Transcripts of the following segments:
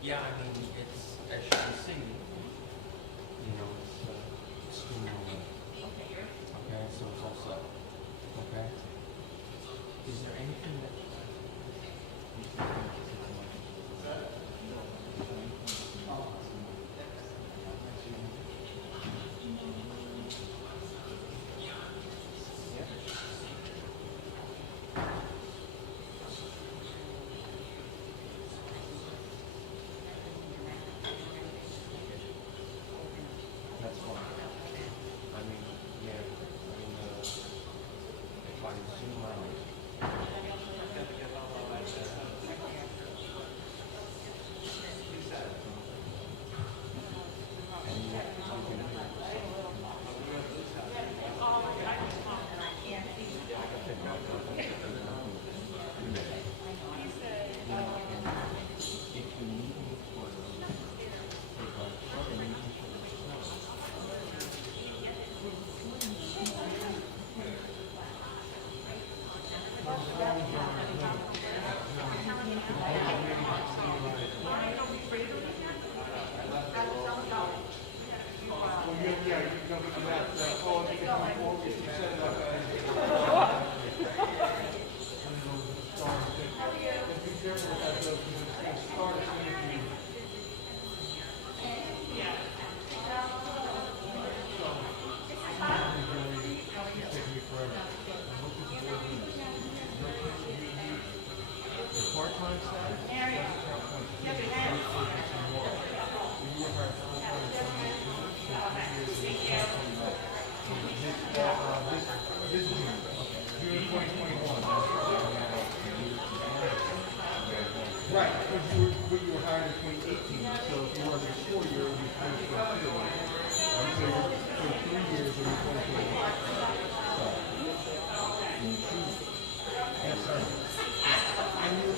Yeah, I mean, it's, as you can see, you know, it's streaming. Okay, so it's all set. Okay? Is there anything that you think that's fine? I mean, yeah, I mean, if I zoom out, and yet you can hear if you need me for part-time status, this June 2021. Right, but you were hired in 2018, so if you work a 4 year, it would be 2022. So 3 years, it would be 2021. Yes, sir. And you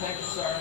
thank you, sir.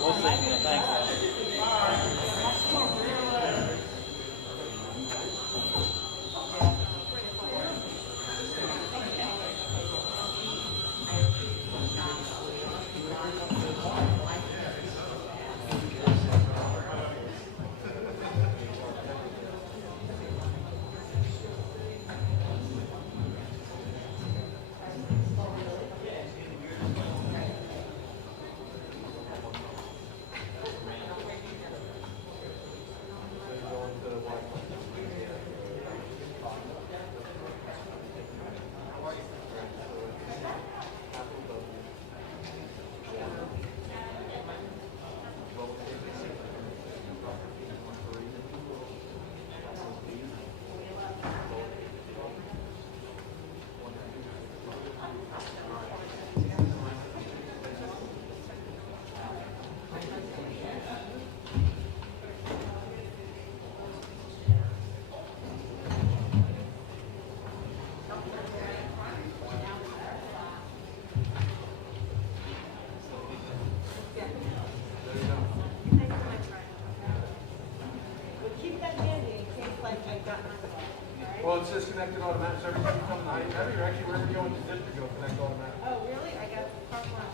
We'll see. Thanks. Well, it's disconnected automatically. So every time you come to Heavy, you're actually wherever you go into the district, it'll connect automatically. Oh, really? I got part one.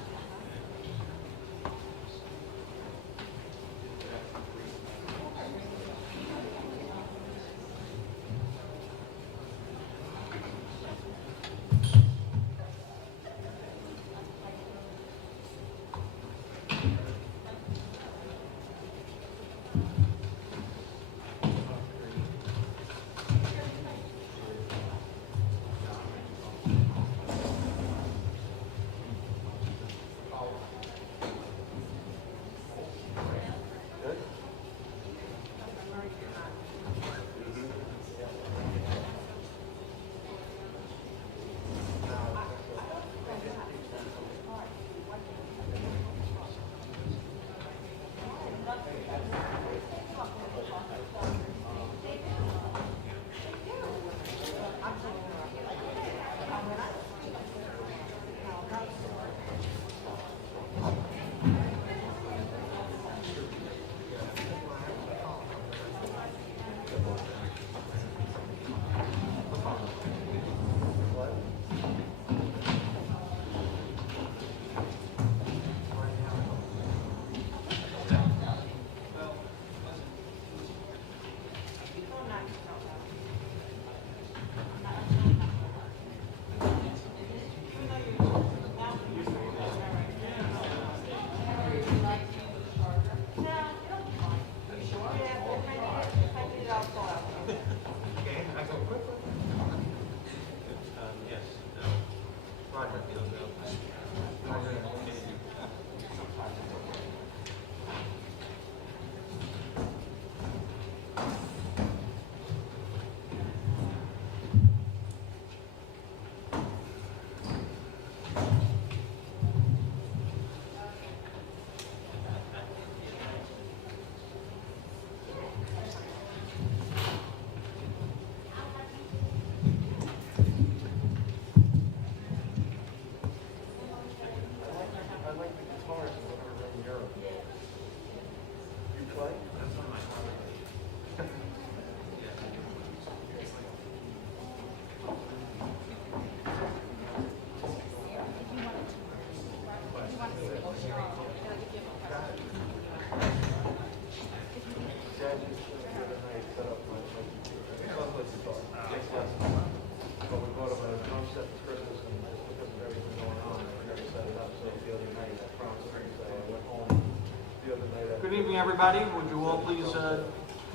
evening, everybody. Would you all please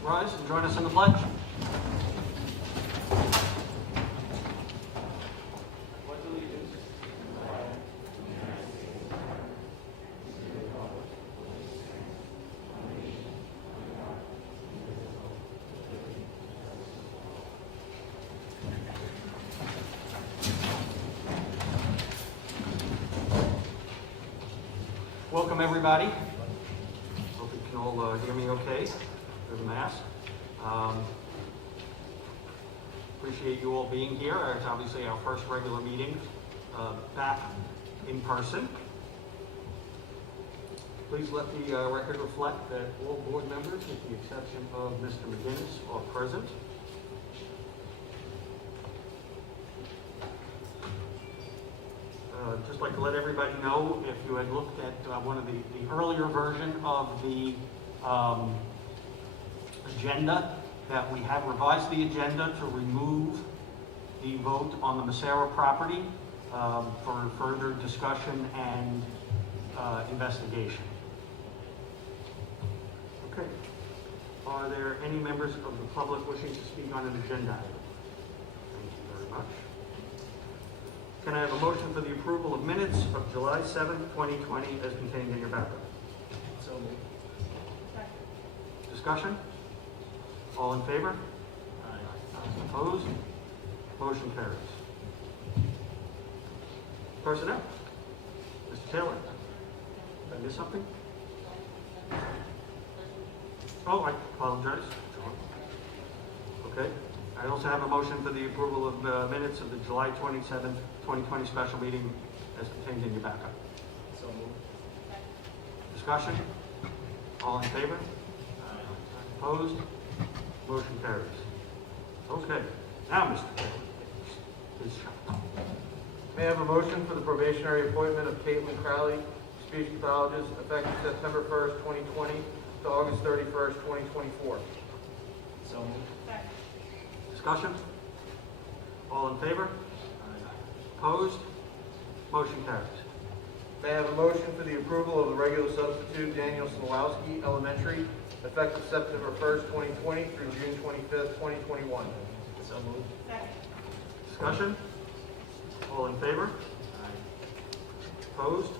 rise and join us in the pledge? Welcome, everybody. Hope you can all hear me okay through the mask. Appreciate you all being here. It's obviously our first regular meeting back in person. Please let the record reflect that all board members, with the exception of Mr. McGinnis, are present. Just like to let everybody know, if you had looked at one of the earlier version of the agenda, that we have revised the agenda to remove the vote on the Massera property for further discussion and investigation. Okay. Are there any members of the public wishing to speak on an agenda item? Thank you very much. Can I have a motion for the approval of minutes of July 7th, 2020 as contained in your backup? So moved. Discussion? All in favor? Opposed? Motion carries. Personnel? Mr. Taylor? Did I miss something? Oh, I apologize. Okay. I also have a motion for the approval of minutes of the July 27th, 2020 special meeting as contained in your backup. So moved. Discussion? All in favor? Opposed? Motion carries. Okay. Now, Mr. Taylor, please show. May I have a motion for the probationary appointment of Caitlin Crowley, speech pathologist, effective September 1st, 2020 to August 31st, 2024. So moved. Discussion? All in favor? Opposed? Motion carries. May I have a motion for the approval of the regular substitute Daniel Slawowski, elementary, effective September 1st, 2020 through June 25th, 2021. So moved. Discussion? All in favor? Opposed?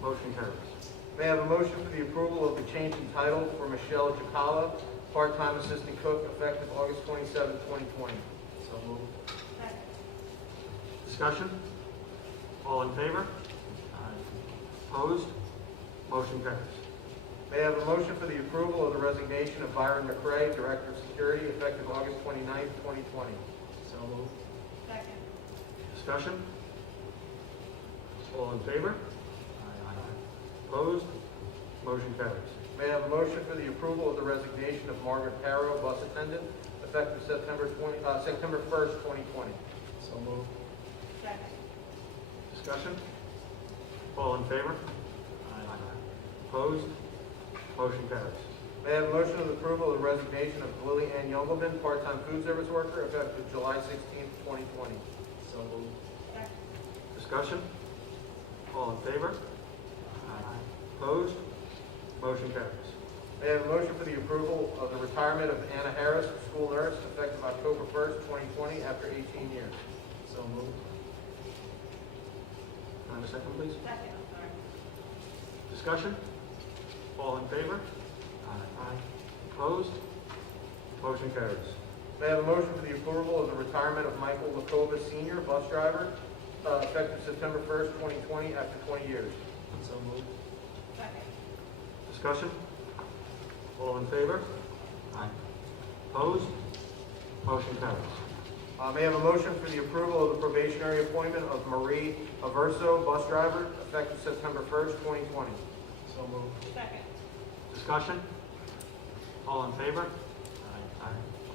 Motion carries. May I have a motion for the approval of the change in title for Michelle Jacala, part-time assistant cook, effective August 27th, 2020. So moved. Discussion? All in favor? Opposed? Motion carries. May I have a motion for the approval of the resignation of Byron McRae, Director of Security, effective August 29th, 2020. So moved. Discussion? All in favor? Opposed? Motion carries. May I have a motion for the approval of the resignation of Margaret Harrow, bus attendant, effective September 1st, 2020. So moved. Discussion? All in favor? Opposed? Motion carries. May I have a motion of the approval of the resignation of Lily Ann Youngelman, part-time food service worker, effective July 16th, 2020. So moved. Discussion? All in favor? Opposed? Motion carries. May I have a motion for the approval of the retirement of Anna Harris, school nurse, effective October 1st, 2020, after 18 years. So moved. Can I have a second, please? Discussion? All in favor? Opposed? Motion carries. May I have a motion for the approval of the retirement of Michael Lakova, senior, bus driver, effective September 1st, 2020, after 20 years. So moved. Discussion? All in favor? Opposed? Motion carries. May I have a motion for the approval of the probationary appointment of Marie Averso, bus driver, effective September 1st, 2020. So moved. Discussion? All in favor?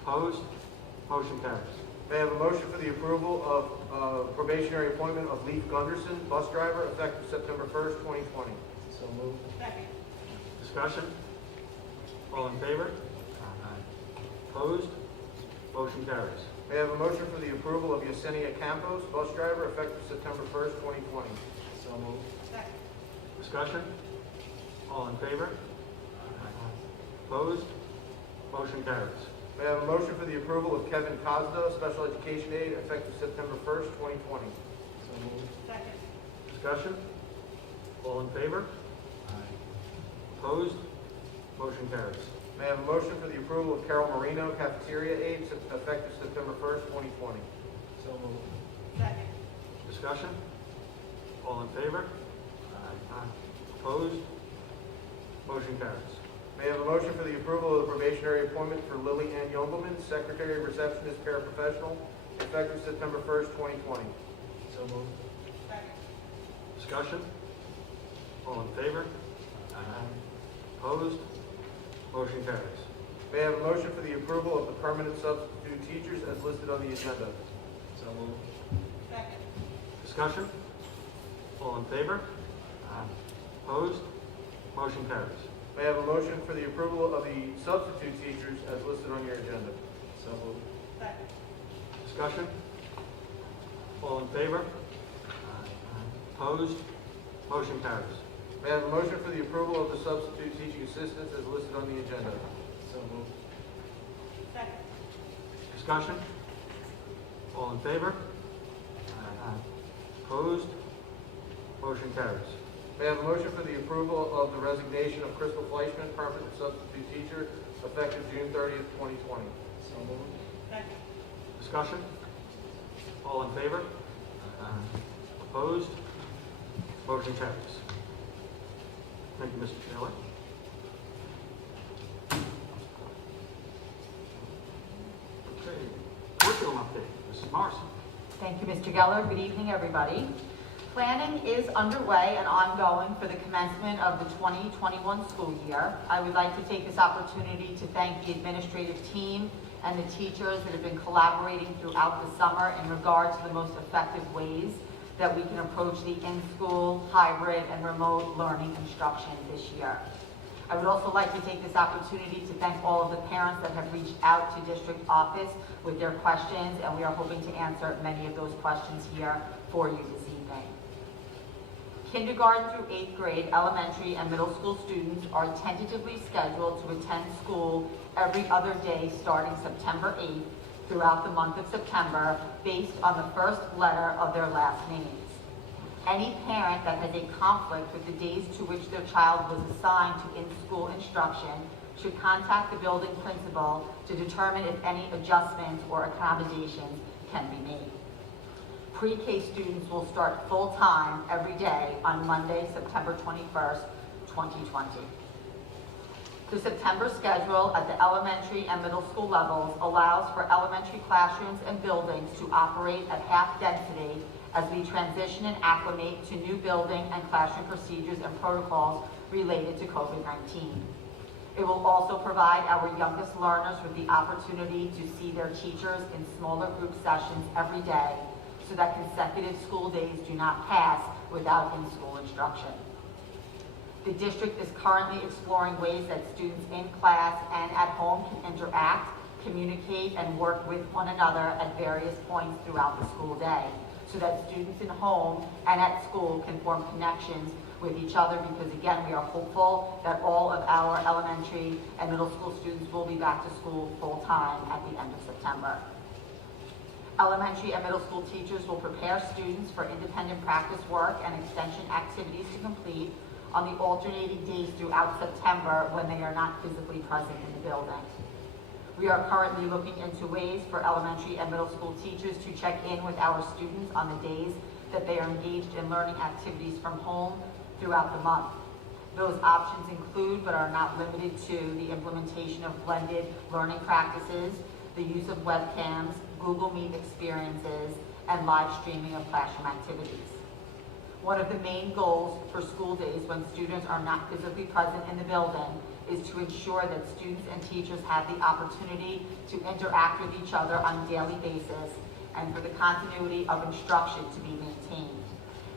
Opposed? Motion carries. May I have a motion for the approval of probationary appointment of Leif Gunderson, bus driver, effective September 1st, 2020. So moved. Discussion? All in favor? Opposed? Motion carries. May I have a motion for the approval of Yesenia Campos, bus driver, effective September 1st, 2020. So moved. Discussion? All in favor? Opposed? Motion carries. May I have a motion for the approval of Kevin Cosdo, special education aide, effective September 1st, 2020? So moved. Second. Discussion? All in favor? Opposed? Motion carries. May I have a motion for the approval of Carol Marino, cafeteria aide, effective September 1st, 2020? So moved. Second. Discussion? All in favor? Opposed? Motion carries. May I have a motion for the approval of the probationary appointment for Lily Ann Youngleman, secretary, receptionist, paraprofessional, effective September 1st, 2020? So moved. Second. Discussion? All in favor? Opposed? Motion carries. May I have a motion for the approval of the permanent substitute teachers as listed on the agenda? So moved. Second. Discussion? All in favor? Opposed? Motion carries. May I have a motion for the approval of the substitute teachers as listed on your agenda? So moved. Second. Discussion? All in favor? Opposed? Motion carries. May I have a motion for the approval of the substitute teaching assistants as listed on the agenda? So moved. Second. Discussion? All in favor? Opposed? Motion carries. May I have a motion for the approval of the resignation of Crystal Fleischman, permanent substitute teacher, effective June 30th, 2020? So moved. Second. Discussion? All in favor? Opposed? Motion carries. Thank you, Mr. Taylor. Okay, curriculum update, Mrs. Morrison. Thank you, Mr. Geller. Good evening, everybody. Planning is underway and ongoing for the commencement of the 2021 school year. I would like to take this opportunity to thank the administrative team and the teachers that have been collaborating throughout the summer in regard to the most effective ways that we can approach the in-school, hybrid, and remote learning instruction this year. I would also like to take this opportunity to thank all of the parents that have reached out to district office with their questions, and we are hoping to answer many of those questions here for you this evening. Kindergarten through 8th grade, elementary and middle school students are tentatively scheduled to attend school every other day starting September 8th throughout the month of September based on the first letter of their last names. Any parent that has a conflict with the days to which their child was assigned to in-school instruction should contact the building principal to determine if any adjustments or accommodations can be made. Pre-K students will start full-time every day on Monday, September 21st, 2020. The September schedule at the elementary and middle school levels allows for elementary classrooms and buildings to operate at half density as we transition and acclimate to new building and classroom procedures and protocols related to COVID-19. It will also provide our youngest learners with the opportunity to see their teachers in smaller group sessions every day so that consecutive school days do not pass without in-school instruction. The district is currently exploring ways that students in class and at home can interact, communicate, and work with one another at various points throughout the school day, so that students in home and at school can form connections with each other, because again, we are hopeful that all of our elementary and middle school students will be back to school full-time at the end of September. Elementary and middle school teachers will prepare students for independent practice work and extension activities to complete on the alternating days throughout September when they are not physically present in the building. We are currently looking into ways for elementary and middle school teachers to check in with our students on the days that they are engaged in learning activities from home throughout the month. Those options include, but are not limited to, the implementation of blended learning practices, the use of webcams, Google Meet experiences, and live streaming of classroom activities. One of the main goals for school days when students are not physically present in the building is to ensure that students and teachers have the opportunity to interact with each other on a daily basis and for the continuity of instruction to be maintained.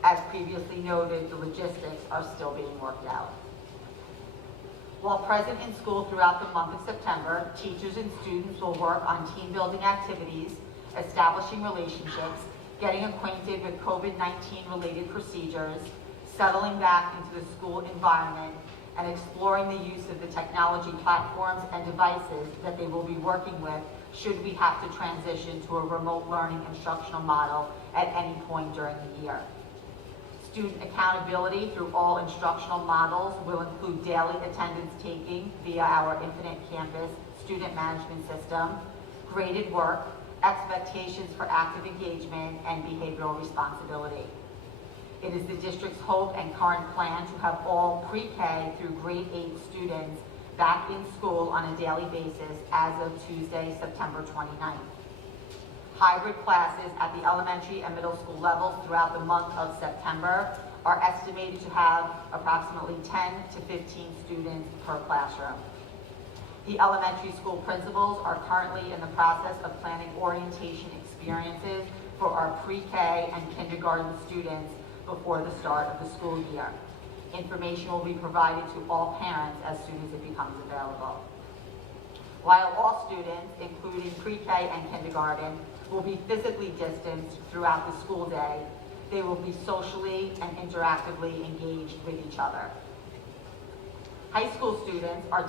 As previously noted, the logistics are still being worked out. While present in school throughout the month of September, teachers and students will work on team building activities, establishing relationships, getting acquainted with COVID-19 related procedures, settling back into the school environment, and exploring the use of the technology platforms and devices that they will be working with should we have to transition to a remote learning instructional model at any point during the year. Student accountability through all instructional models will include daily attendance taking via our Infinite Campus student management system, graded work, expectations for active engagement, and behavioral responsibility. It is the district's hope and current plan to have all pre-K through grade 8 students back in school on a daily basis as of Tuesday, September 29th. Hybrid classes at the elementary and middle school levels throughout the month of September are estimated to have approximately 10 to 15 students per classroom. The elementary school principals are currently in the process of planning orientation experiences for our pre-K and kindergarten students before the start of the school year. Information will be provided to all parents as soon as it becomes available. While all students, including pre-K and kindergarten, will be physically distanced throughout the school day, they will be socially and interactively engaged with each other. High school students are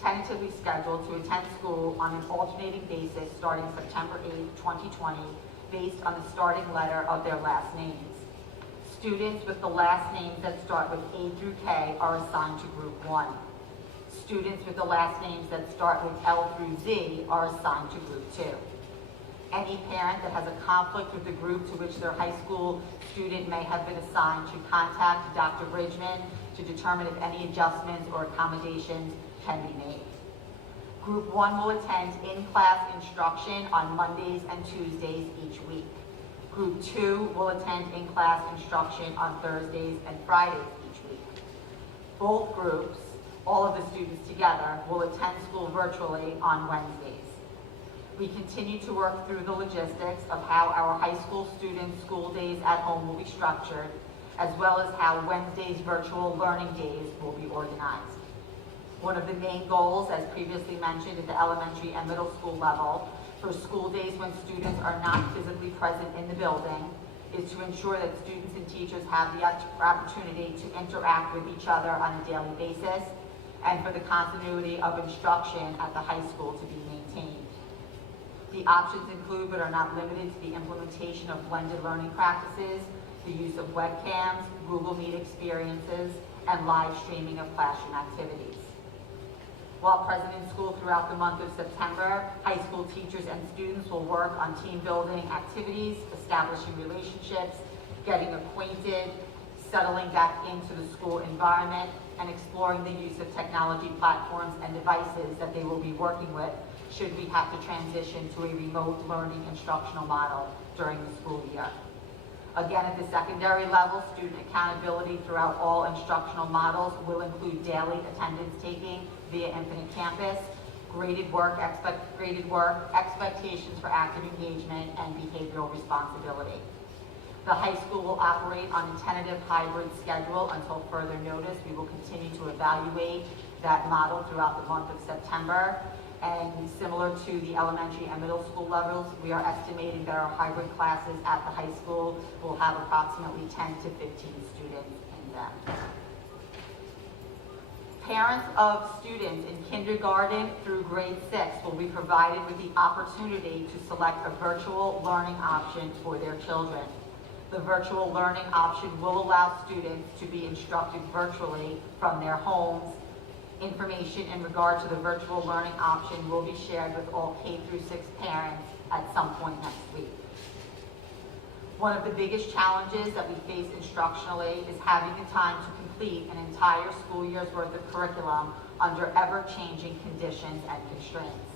tentatively scheduled to attend school on an alternating basis starting September 8, 2020, based on the starting letter of their last names. Students with the last names that start with A through K are assigned to Group 1. Students with the last names that start with L through Z are assigned to Group 2. Any parent that has a conflict with the group to which their high school student may have been assigned should contact Dr. Bridgman to determine if any adjustments or accommodations can be made. Group 1 will attend in-class instruction on Mondays and Tuesdays each week. Group 2 will attend in-class instruction on Thursdays and Fridays each week. Both groups, all of the students together, will attend school virtually on Wednesdays. We continue to work through the logistics of how our high school students' school days at home will be structured, as well as how Wednesday's virtual learning days will be organized. One of the main goals, as previously mentioned at the elementary and middle school level, for school days when students are not physically present in the building, is to ensure that students and teachers have the opportunity to interact with each other on a daily basis, and for the continuity of instruction at the high school to be maintained. The options include, but are not limited to, the implementation of blended learning practices, the use of webcams, Google Meet experiences, and live streaming of classroom activities. While present in school throughout the month of September, high school teachers and students will work on team building activities, establishing relationships, getting acquainted, settling back into the school environment, and exploring the use of technology platforms and devices that they will be working with should we have to transition to a remote learning instructional model during the school year. Again, at the secondary level, student accountability throughout all instructional models will include daily attendance taking via Infinite Campus, graded work, expectations for active engagement, and behavioral responsibility. The high school will operate on a tentative hybrid schedule until further notice. We will continue to evaluate that model throughout the month of September. And similar to the elementary and middle school levels, we are estimating that our hybrid classes at the high school will have approximately 10 to 15 students in them. Parents of students in kindergarten through grade 6 will be provided with the opportunity to select a virtual learning option for their children. The virtual learning option will allow students to be instructed virtually from their homes. Information in regard to the virtual learning option will be shared with all K through 6 parents at some point next week. One of the biggest challenges that we face instructionally is having the time to complete an entire school year's worth of curriculum under ever-changing conditions and constraints.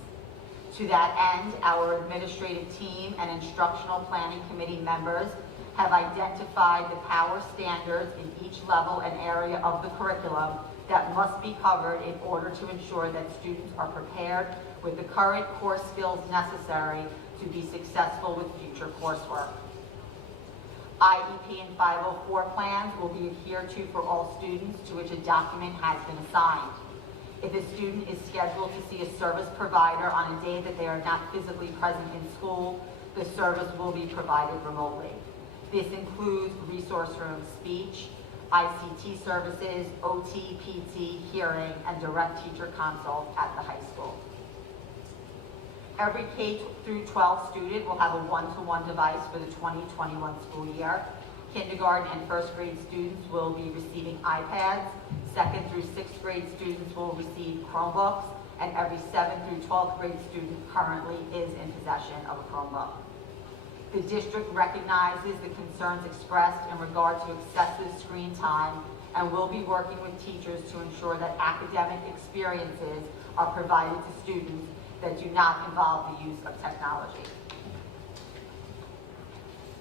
To that end, our administrative team and instructional planning committee members have identified the power standards in each level and area of the curriculum that must be covered in order to ensure that students are prepared with the current core skills necessary to be successful with future coursework. IEP and 504 plans will be adhered to for all students to which a document has been assigned. If a student is scheduled to see a service provider on a day that they are not physically present in school, the service will be provided remotely. This includes resource room speech, ICT services, OT, PT, hearing, and direct teacher consult at the high school. Every K through 12 student will have a one-to-one device for the 2021 school year. Kindergarten and first grade students will be receiving iPads. Second through sixth grade students will receive Chromebooks, and every 7th through 12th grade student currently is in possession of a Chromebook. The district recognizes the concerns expressed in regard to excessive screen time and will be working with teachers to ensure that academic experiences are provided to students that do not involve the use of technology.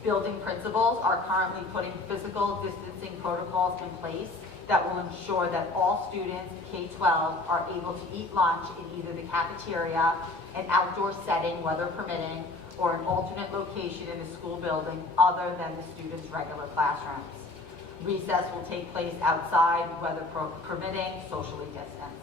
Building principals are currently putting physical distancing protocols in place that will ensure that all students K-12 are able to eat lunch in either the cafeteria, an outdoor setting, weather permitting, or an alternate location in the school building other than the students' regular classrooms. Recess will take place outside, weather permitting, socially distanced.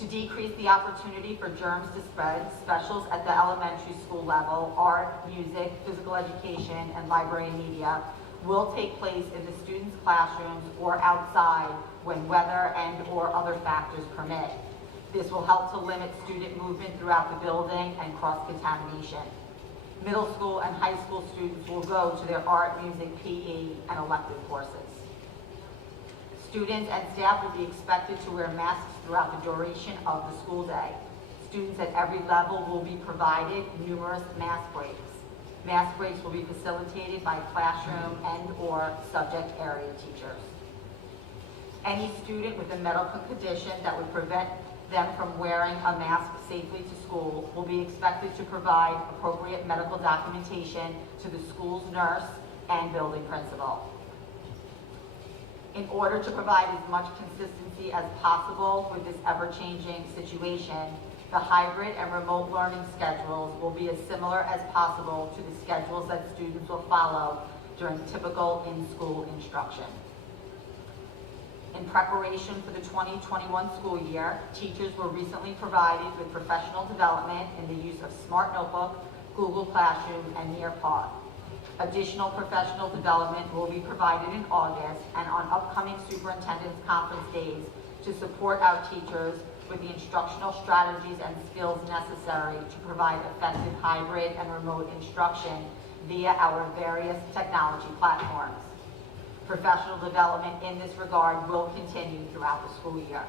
To decrease the opportunity for germs to spread, specials at the elementary school level, art, music, physical education, and library and media will take place in the students' classrooms or outside when weather and/or other factors permit. This will help to limit student movement throughout the building and cross-contamination. Middle school and high school students will go to their art, music, PE, and elective courses. Students and staff will be expected to wear masks throughout the duration of the school day. Students at every level will be provided numerous mask breaks. Mask breaks will be facilitated by classroom and/or subject area teachers. Any student with a medical condition that would prevent them from wearing a mask safely to school will be expected to provide appropriate medical documentation to the school's nurse and building principal. In order to provide as much consistency as possible with this ever-changing situation, the hybrid and remote learning schedules will be as similar as possible to the schedules that students will follow during typical in-school instruction. In preparation for the 2021 school year, teachers were recently provided with professional development in the use of Smart Notebook, Google Classroom, and Nearpod. Additional professional development will be provided in August and on upcoming superintendent's conference days to support our teachers with the instructional strategies and skills necessary to provide effective hybrid and remote instruction via our various technology platforms. Professional development in this regard will continue throughout the school year.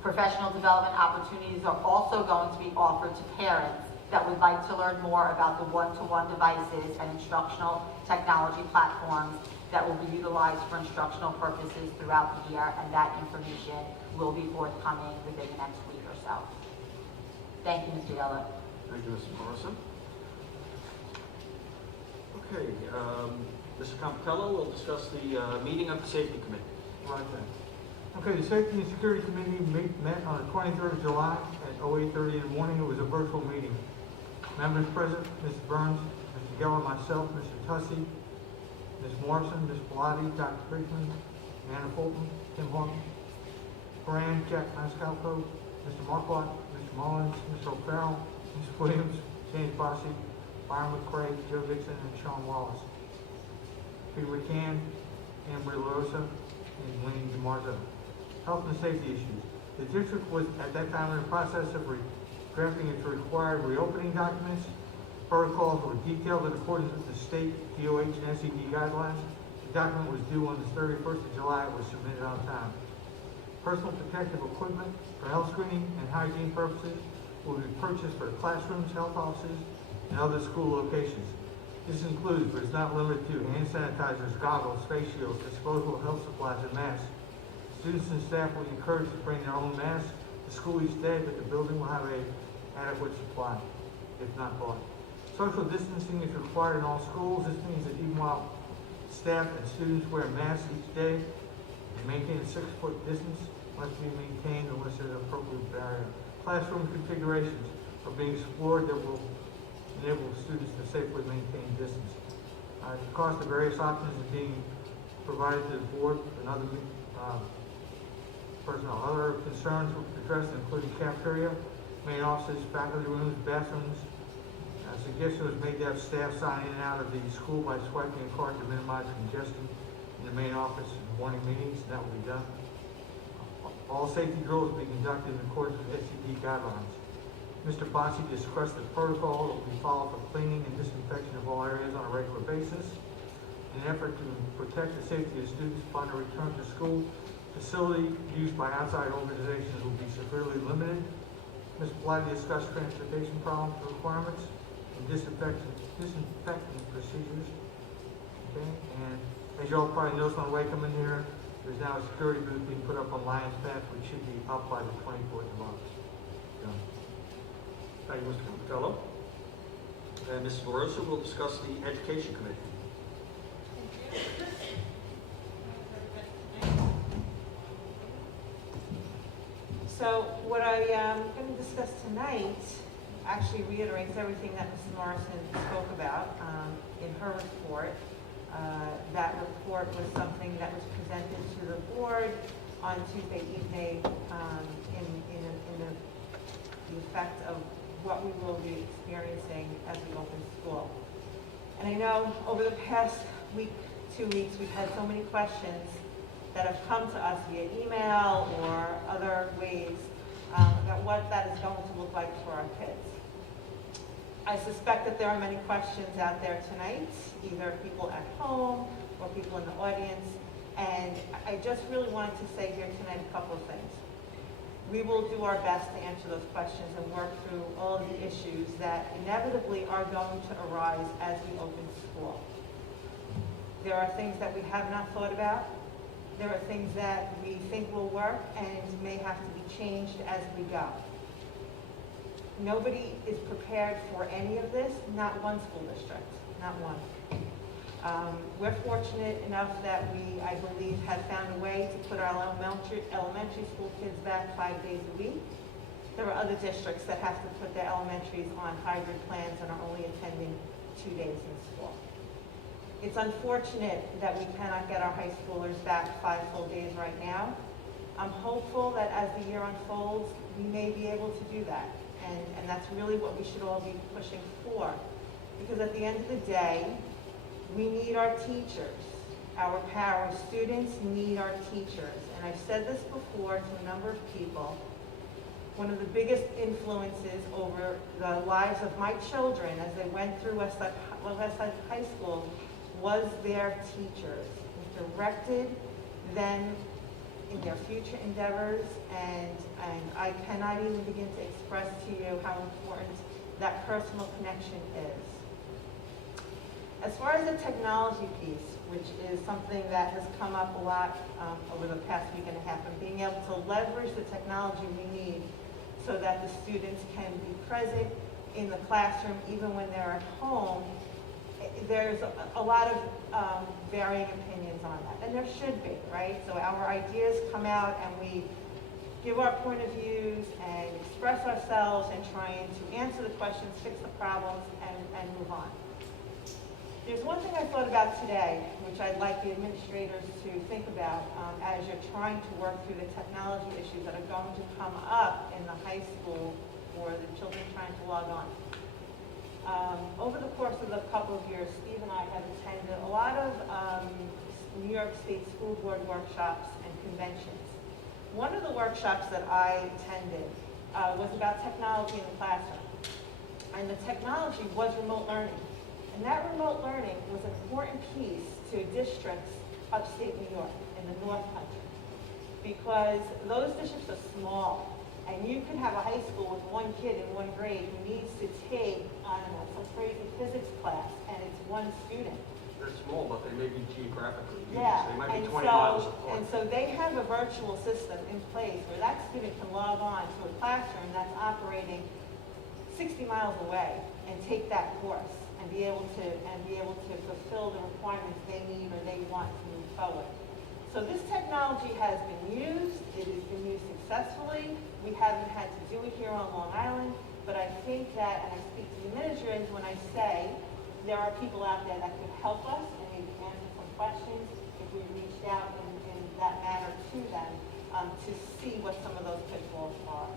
Professional development opportunities are also going to be offered to parents that would like to learn more about the one-to-one devices and instructional technology platforms that will be utilized for instructional purposes throughout the year, and that information will be forthcoming within the next week or so. Thank you, Mr. Geller. Thank you, Mrs. Morrison. Okay, Mr. Compitello will discuss the meeting of the Safety Committee. Right then. Okay, the Safety and Security Committee met on the 23rd of July at 08:30 in the morning. It was a virtual meeting. Members present, Mrs. Burns, Mr. Geller, myself, Mr. Tussey, Ms. Morrison, Ms. Bellotti, Dr. Friedman, Anna Fulton, Tim Horton, Moran, Jack Mascalco, Mr. Marquardt, Mr. Mullins, Mr. O'Farrell, Ms. Williams, James Bossy, Byron McCrae, Joe Dixon, and Sean Wallace. Peter McCann, Anne Marie LaRosa, and Wayne DiMarzo. Health and safety issues. The district was at that time in the process of drafting its required reopening documents. Protocols were detailed in accordance with the state, DOH, and SED guidelines. The document was due on the 31st of July. It was submitted on time. Personal protective equipment for health screening and hygiene purposes will be purchased for classrooms, health offices, and other school locations. This includes, but is not limited to, hand sanitizers, goggles, face shields, disposable health supplies, and masks. Students and staff will be encouraged to bring their own masks to school each day, but the building will have an adequate supply, if not bought. Social distancing is required in all schools. This means that even while staff and students wear masks each day and maintain a 6-foot distance must be maintained unless there's an appropriate barrier. Classroom configurations are being explored that will enable students to safely maintain distance. The cost of various options is being provided to the board and other personnel. Other concerns will be addressed, including cafeteria, main offices, faculty rooms, bathrooms. A suggestion was made to have staff sign in and out of the school by swiping a card to minimize congestion. in the main office in the morning meetings, and that will be done. All safety drills will be conducted in accordance with SCP guidelines. Mr. Bonsi discussed the protocol that will be followed for cleaning and disinfection of all areas on a regular basis. In an effort to protect the safety of students upon their return to school, facility used by outside organizations will be severely limited. Mr. Blatty discussed transportation problems requirements and disinfecting procedures. Okay, and as you all probably noticed on the way coming here, there's now a security booth being put up on Lions Path, which should be up by the 24th of August. So, Thank you, Mr. Capitello. And Mrs. LaRosa will discuss the Education Committee. So what I am going to discuss tonight actually reiterates everything that Mrs. Morrison spoke about in her report. That report was something that was presented to the board on Tuesday evening in the effect of what we will be experiencing as we open school. And I know over the past week, 2 weeks, we've had so many questions that have come to us via email or other ways about what that is going to look like for our kids. I suspect that there are many questions out there tonight, either people at home or people in the audience, and I just really wanted to say here tonight a couple of things. We will do our best to answer those questions and work through all of the issues that inevitably are going to arise as we open school. There are things that we have not thought about. There are things that we think will work and may have to be changed as we go. Nobody is prepared for any of this, not one school district, not one. We're fortunate enough that we, I believe, have found a way to put our elementary school kids back 5 days a week. There are other districts that have to put their elementaries on hybrid plans and are only attending 2 days in school. It's unfortunate that we cannot get our high schoolers back 5 full days right now. I'm hopeful that as the year unfolds, we may be able to do that. And that's really what we should all be pushing for. Because at the end of the day, we need our teachers. Our students need our teachers. And I've said this before to a number of people. One of the biggest influences over the lives of my children as they went through Westside High School was their teachers. It directed them in their future endeavors, and I cannot even begin to express to you how important that personal connection is. As far as the technology piece, which is something that has come up a lot over the past week and a half, and being able to leverage the technology we need so that the students can be present in the classroom even when they're at home, there's a lot of varying opinions on that, and there should be, right? So our ideas come out and we give our point of views and express ourselves and trying to answer the questions, fix the problems, and move on. There's one thing I thought about today, which I'd like the administrators to think about as you're trying to work through the technology issues that are going to come up in the high school for the children trying to log on. Over the course of a couple of years, Steve and I have attended a lot of New York State School Board workshops and conventions. One of the workshops that I attended was about technology in the classroom. And the technology was remote learning. And that remote learning was an important piece to districts upstate New York in the North Country. Because those districts are small. And you could have a high school with one kid in one grade who needs to take, I don't know, some crazy physics class, and it's one student. They're small, but they may be geographically used. Yeah, They might be and 20 miles apart. And so they have a virtual system in place where that student can log on to a classroom that's operating 60 miles away and take that course and be able to fulfill the requirements they need or they want to move forward. So this technology has been used. It has been used successfully. We haven't had to do it here on Long Island, but I think that, and I speak to the administrators when I say there are people out there that could help us and maybe answer some questions if we reached out in that manner to them to see what some of those pitfalls are.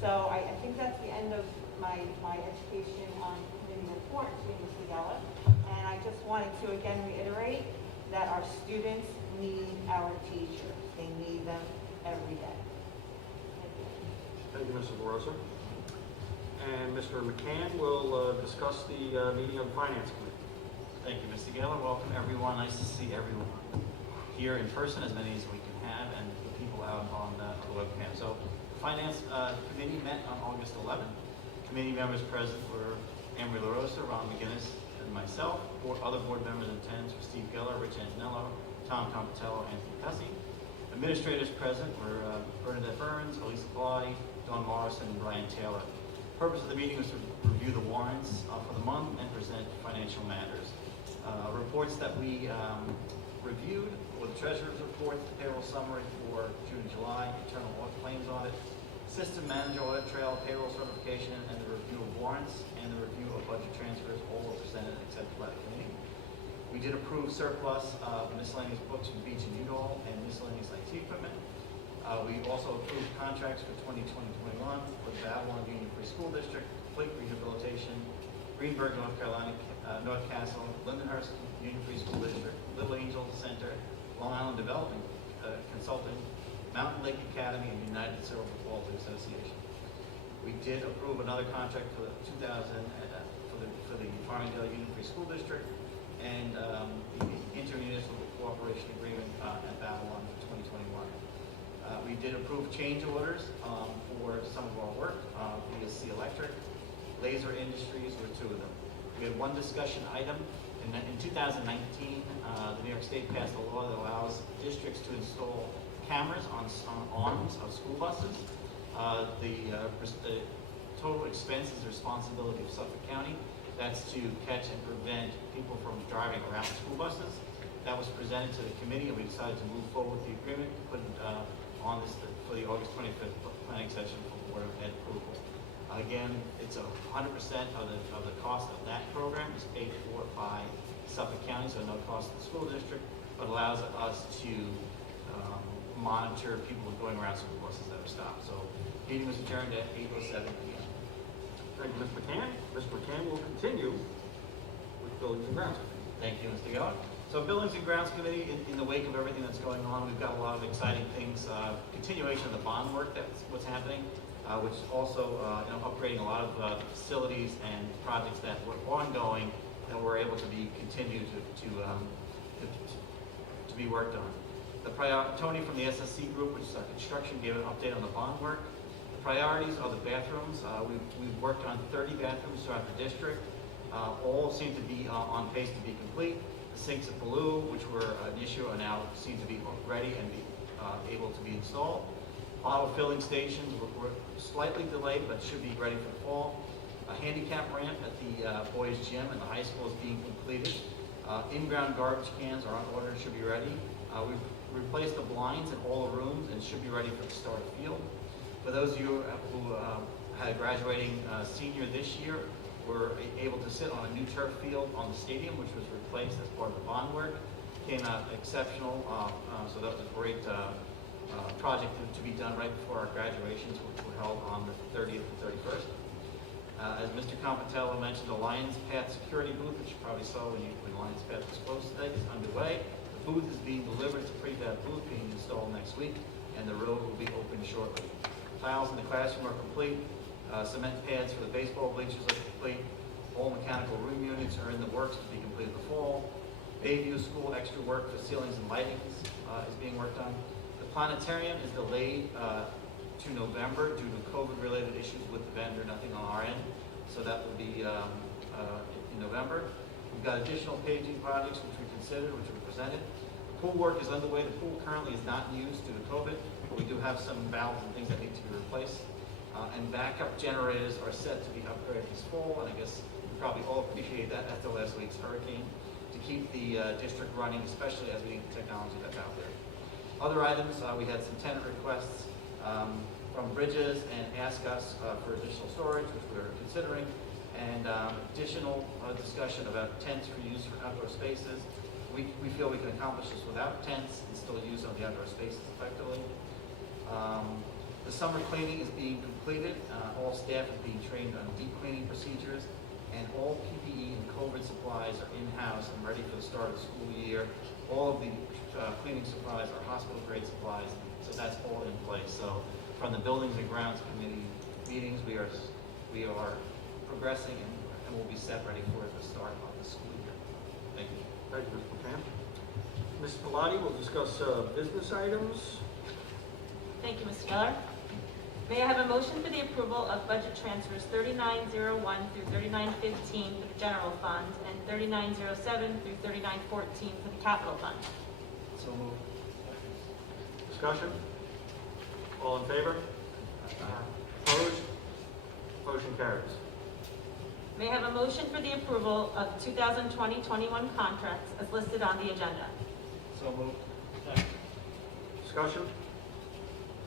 So I think that's the end of my education committee report to Mr. Geller. And I just wanted to again reiterate that our students need our teachers. They need them every day. Thank you, Mrs. LaRosa. And Mr. McCann will discuss the meeting of the Finance Committee. Thank you, Mr. Geller. Welcome, everyone. Nice to see everyone here in person, as many as we can have, and the people out on the webcam. So, Finance Committee met on August 11th. Committee members present were Amory LaRosa, Ron McGinnis, and myself. Other board members in attendance were Steve Geller, Rich Antonello, Tom Compatello, Anthony Pesci. Administrators present were Bernadette Burns, Elisa Bellotti, Dawn Morrison, and Brian Taylor. The purpose of the meeting was to review the warrants for the month and present financial matters. Reports that we reviewed were the treasurer's report, the payroll summary for June and July, internal audit claims audit, system manager audit trail, payroll certification, and the review of warrants, and the review of budget transfers, all were presented and accepted by the committee. We did approve surplus of miscellaneous books from Beach and Udall and miscellaneous IT equipment. We also approved contracts for 2020-21 with Babylon Union Free School District, Complete Rehabilitation, Greenberg, North Carolina, North Castle, Lindenhurst Union Free School District, Little Angel Center, Long Island Development Consulting, Mountain Lake Academy, and United Cerebral Palsy Association. We did approve another contract for the 2000 for the Farmingdale Union Free School District, and the intermunicipal cooperation agreement at Babylon for 2021. We did approve change orders for some of our work, BSC Electric, Laser Industries were two of them. We had one discussion item. In 2019, the New York State passed a law that allows districts to install cameras on arms of school buses. The total expense is the responsibility of Suffolk County. That's to catch and prevent people from driving around school buses. That was presented to the committee, and we decided to move forward with the agreement, put it on this for the August 25th planning session for Board of Ed approval. Again, it's 100% of the cost of that program is paid for by Suffolk County, so no cost to the school district, but allows us to monitor people going around school buses that are stopped. So, meeting was adjourned at 8:07 p.m. Thank you, Mr. McCann. Mr. McCann will continue with Buildings and Grounds. Thank you, Mr. Geller. So Buildings and Grounds Committee, in the wake of everything that's going on, we've got a lot of exciting things. Continuation of the bond work, that's what's happening, which is also upgrading a lot of facilities and projects that were ongoing that were able to be continued to be worked on. Tony from the SSC group, which is our construction, gave an update on the bond work. The priorities are the bathrooms. We've worked on 30 bathrooms throughout the district. All seem to be on pace to be complete. The sinks at Blue, which were an issue, are now seem to be ready and be able to be installed. Bottle filling stations were slightly delayed, but should be ready for the fall. A handicap ramp at the boys' gym and the high school is being completed. In-ground garbage cans are on order and should be ready. We've replaced the blinds in all the rooms and should be ready for the start of field. For those of you who had a graduating senior this year, were able to sit on a new turf field on the stadium, which was replaced as part of the bond work. Came out exceptional, so that was a great project to be done right before our graduations, which were held on the 30th and 31st. As Mr. Compatello mentioned, the Lions Path security booth, which you probably saw when Lions Path was closed today, is underway. The booth is being delivered. It's a prefab booth being installed next week, and the road will be open shortly. Tiles in the classroom are complete. Cement pads for the baseball bleachers are complete. All mechanical room units are in the works to be completed in the fall. Bayview School extra work for ceilings and lightings is being worked on. The planetarium is delayed to November due to COVID-related issues with the vendor, nothing on our end. So that will be in November. We've got additional paging projects which we considered, which we presented. The pool work is underway. The pool currently is not used due to COVID, but we do have some valves and things that need to be replaced. And backup generators are set to be upgraded this fall, and I guess you probably all appreciate that after last week's hurricane, to keep the district running, especially as we need the technology that's out there. Other items, we had some tenant requests from Bridges and ask us for additional storage, which we're considering, and additional discussion about tents for use for outdoor spaces. We feel we can accomplish this without tents and still use on the outdoor spaces effectively. The summer cleaning is being completed. All staff is being trained on deep cleaning procedures. and all PPE and COVID supplies are in-house and ready for the start of the school year. All of the cleaning supplies are hospital-grade supplies, so that's all in place. So from the Buildings and Grounds Committee meetings, we are progressing and will be set ready for the start of the school year. Thank you. Thank you, Mr. Camp. Ms. Pilati will discuss business items. Thank you, Mr. Geller. May I have a motion for the approval of budget transfers 3901 through 3915 for the general fund and 3907 through 3914 for the capital fund? So moved. Discussion? All in favor? Opposed? Motion carries. May I have a motion for the approval of 2020-21 contracts as listed on the agenda? So moved. Discussion?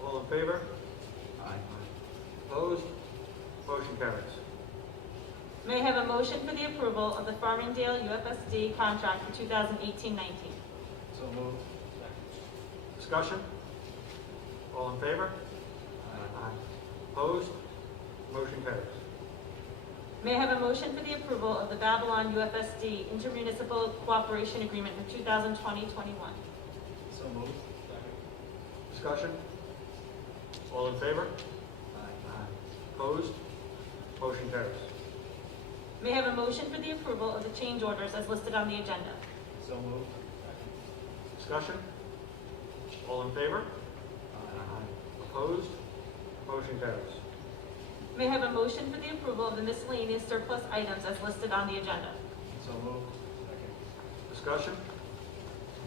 All in favor? Opposed? Motion carries. May I have a motion for the approval of the Farmingdale UFSD contract for 2018-19? So moved. Discussion? All in favor? Opposed? Motion carries. May I have a motion for the approval of the Babylon UFSD intermunicipal cooperation agreement for 2020-21? So moved. Discussion? All in favor? Opposed? Motion carries. May I have a motion for the approval of the change orders as listed on the agenda? So moved. Discussion? All in favor? Opposed? Motion carries. May I have a motion for the approval of the miscellaneous surplus items as listed on the agenda? So moved. Discussion?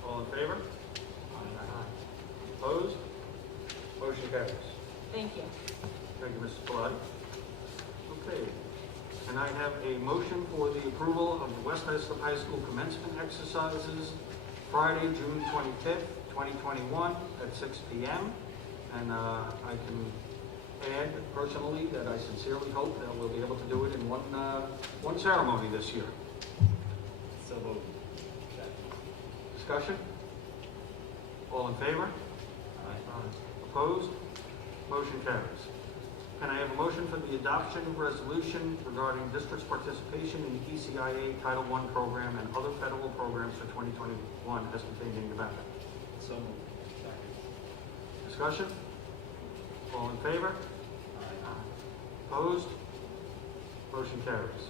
All in favor? Opposed? Motion carries. Thank you. Thank you, Mrs. Pilati. Okay. Can I have a motion for the approval of the West Islip High School commencement exercises Friday, June 25th, 2021 at 6 p.m. And I can add personally that I sincerely hope that we'll be able to do it in one ceremony this year. So moved. Discussion? All in favor? Opposed? Motion carries. Can I have a motion for the adoption of resolution regarding district's participation in the ECIA Title I program and other federal programs for 2021 as contained in the ballot? So moved. Discussion? All in favor? Opposed? Motion carries.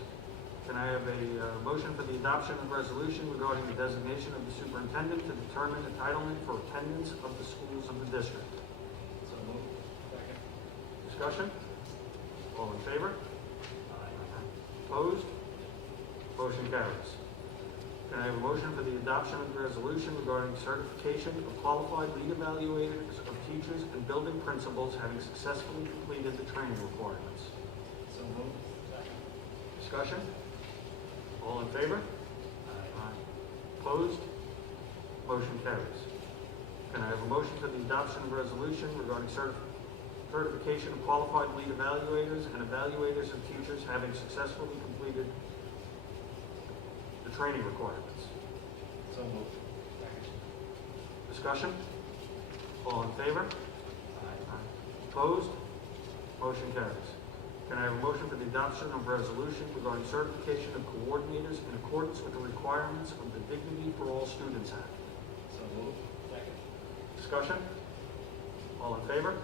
Can I have a motion for the adoption of resolution regarding the designation of the superintendent to determine entitlement for attendance of the schools of the district? So moved. Discussion? All in favor? Opposed? Motion carries. Can I have a motion for the adoption of the resolution regarding certification of qualified lead evaluators of teachers and building principals having successfully completed the training requirements? So moved. Discussion? All in favor? Opposed? Motion carries. Can I have a motion for the adoption of a resolution regarding certification of qualified lead evaluators and evaluators of teachers having successfully completed the training requirements? So moved. Discussion? All in favor? Opposed? Motion carries. Can I have a motion for the adoption of a resolution regarding certification of coordinators in accordance with the requirements of the Dignity for All Students Act? So moved. Discussion? All in favor?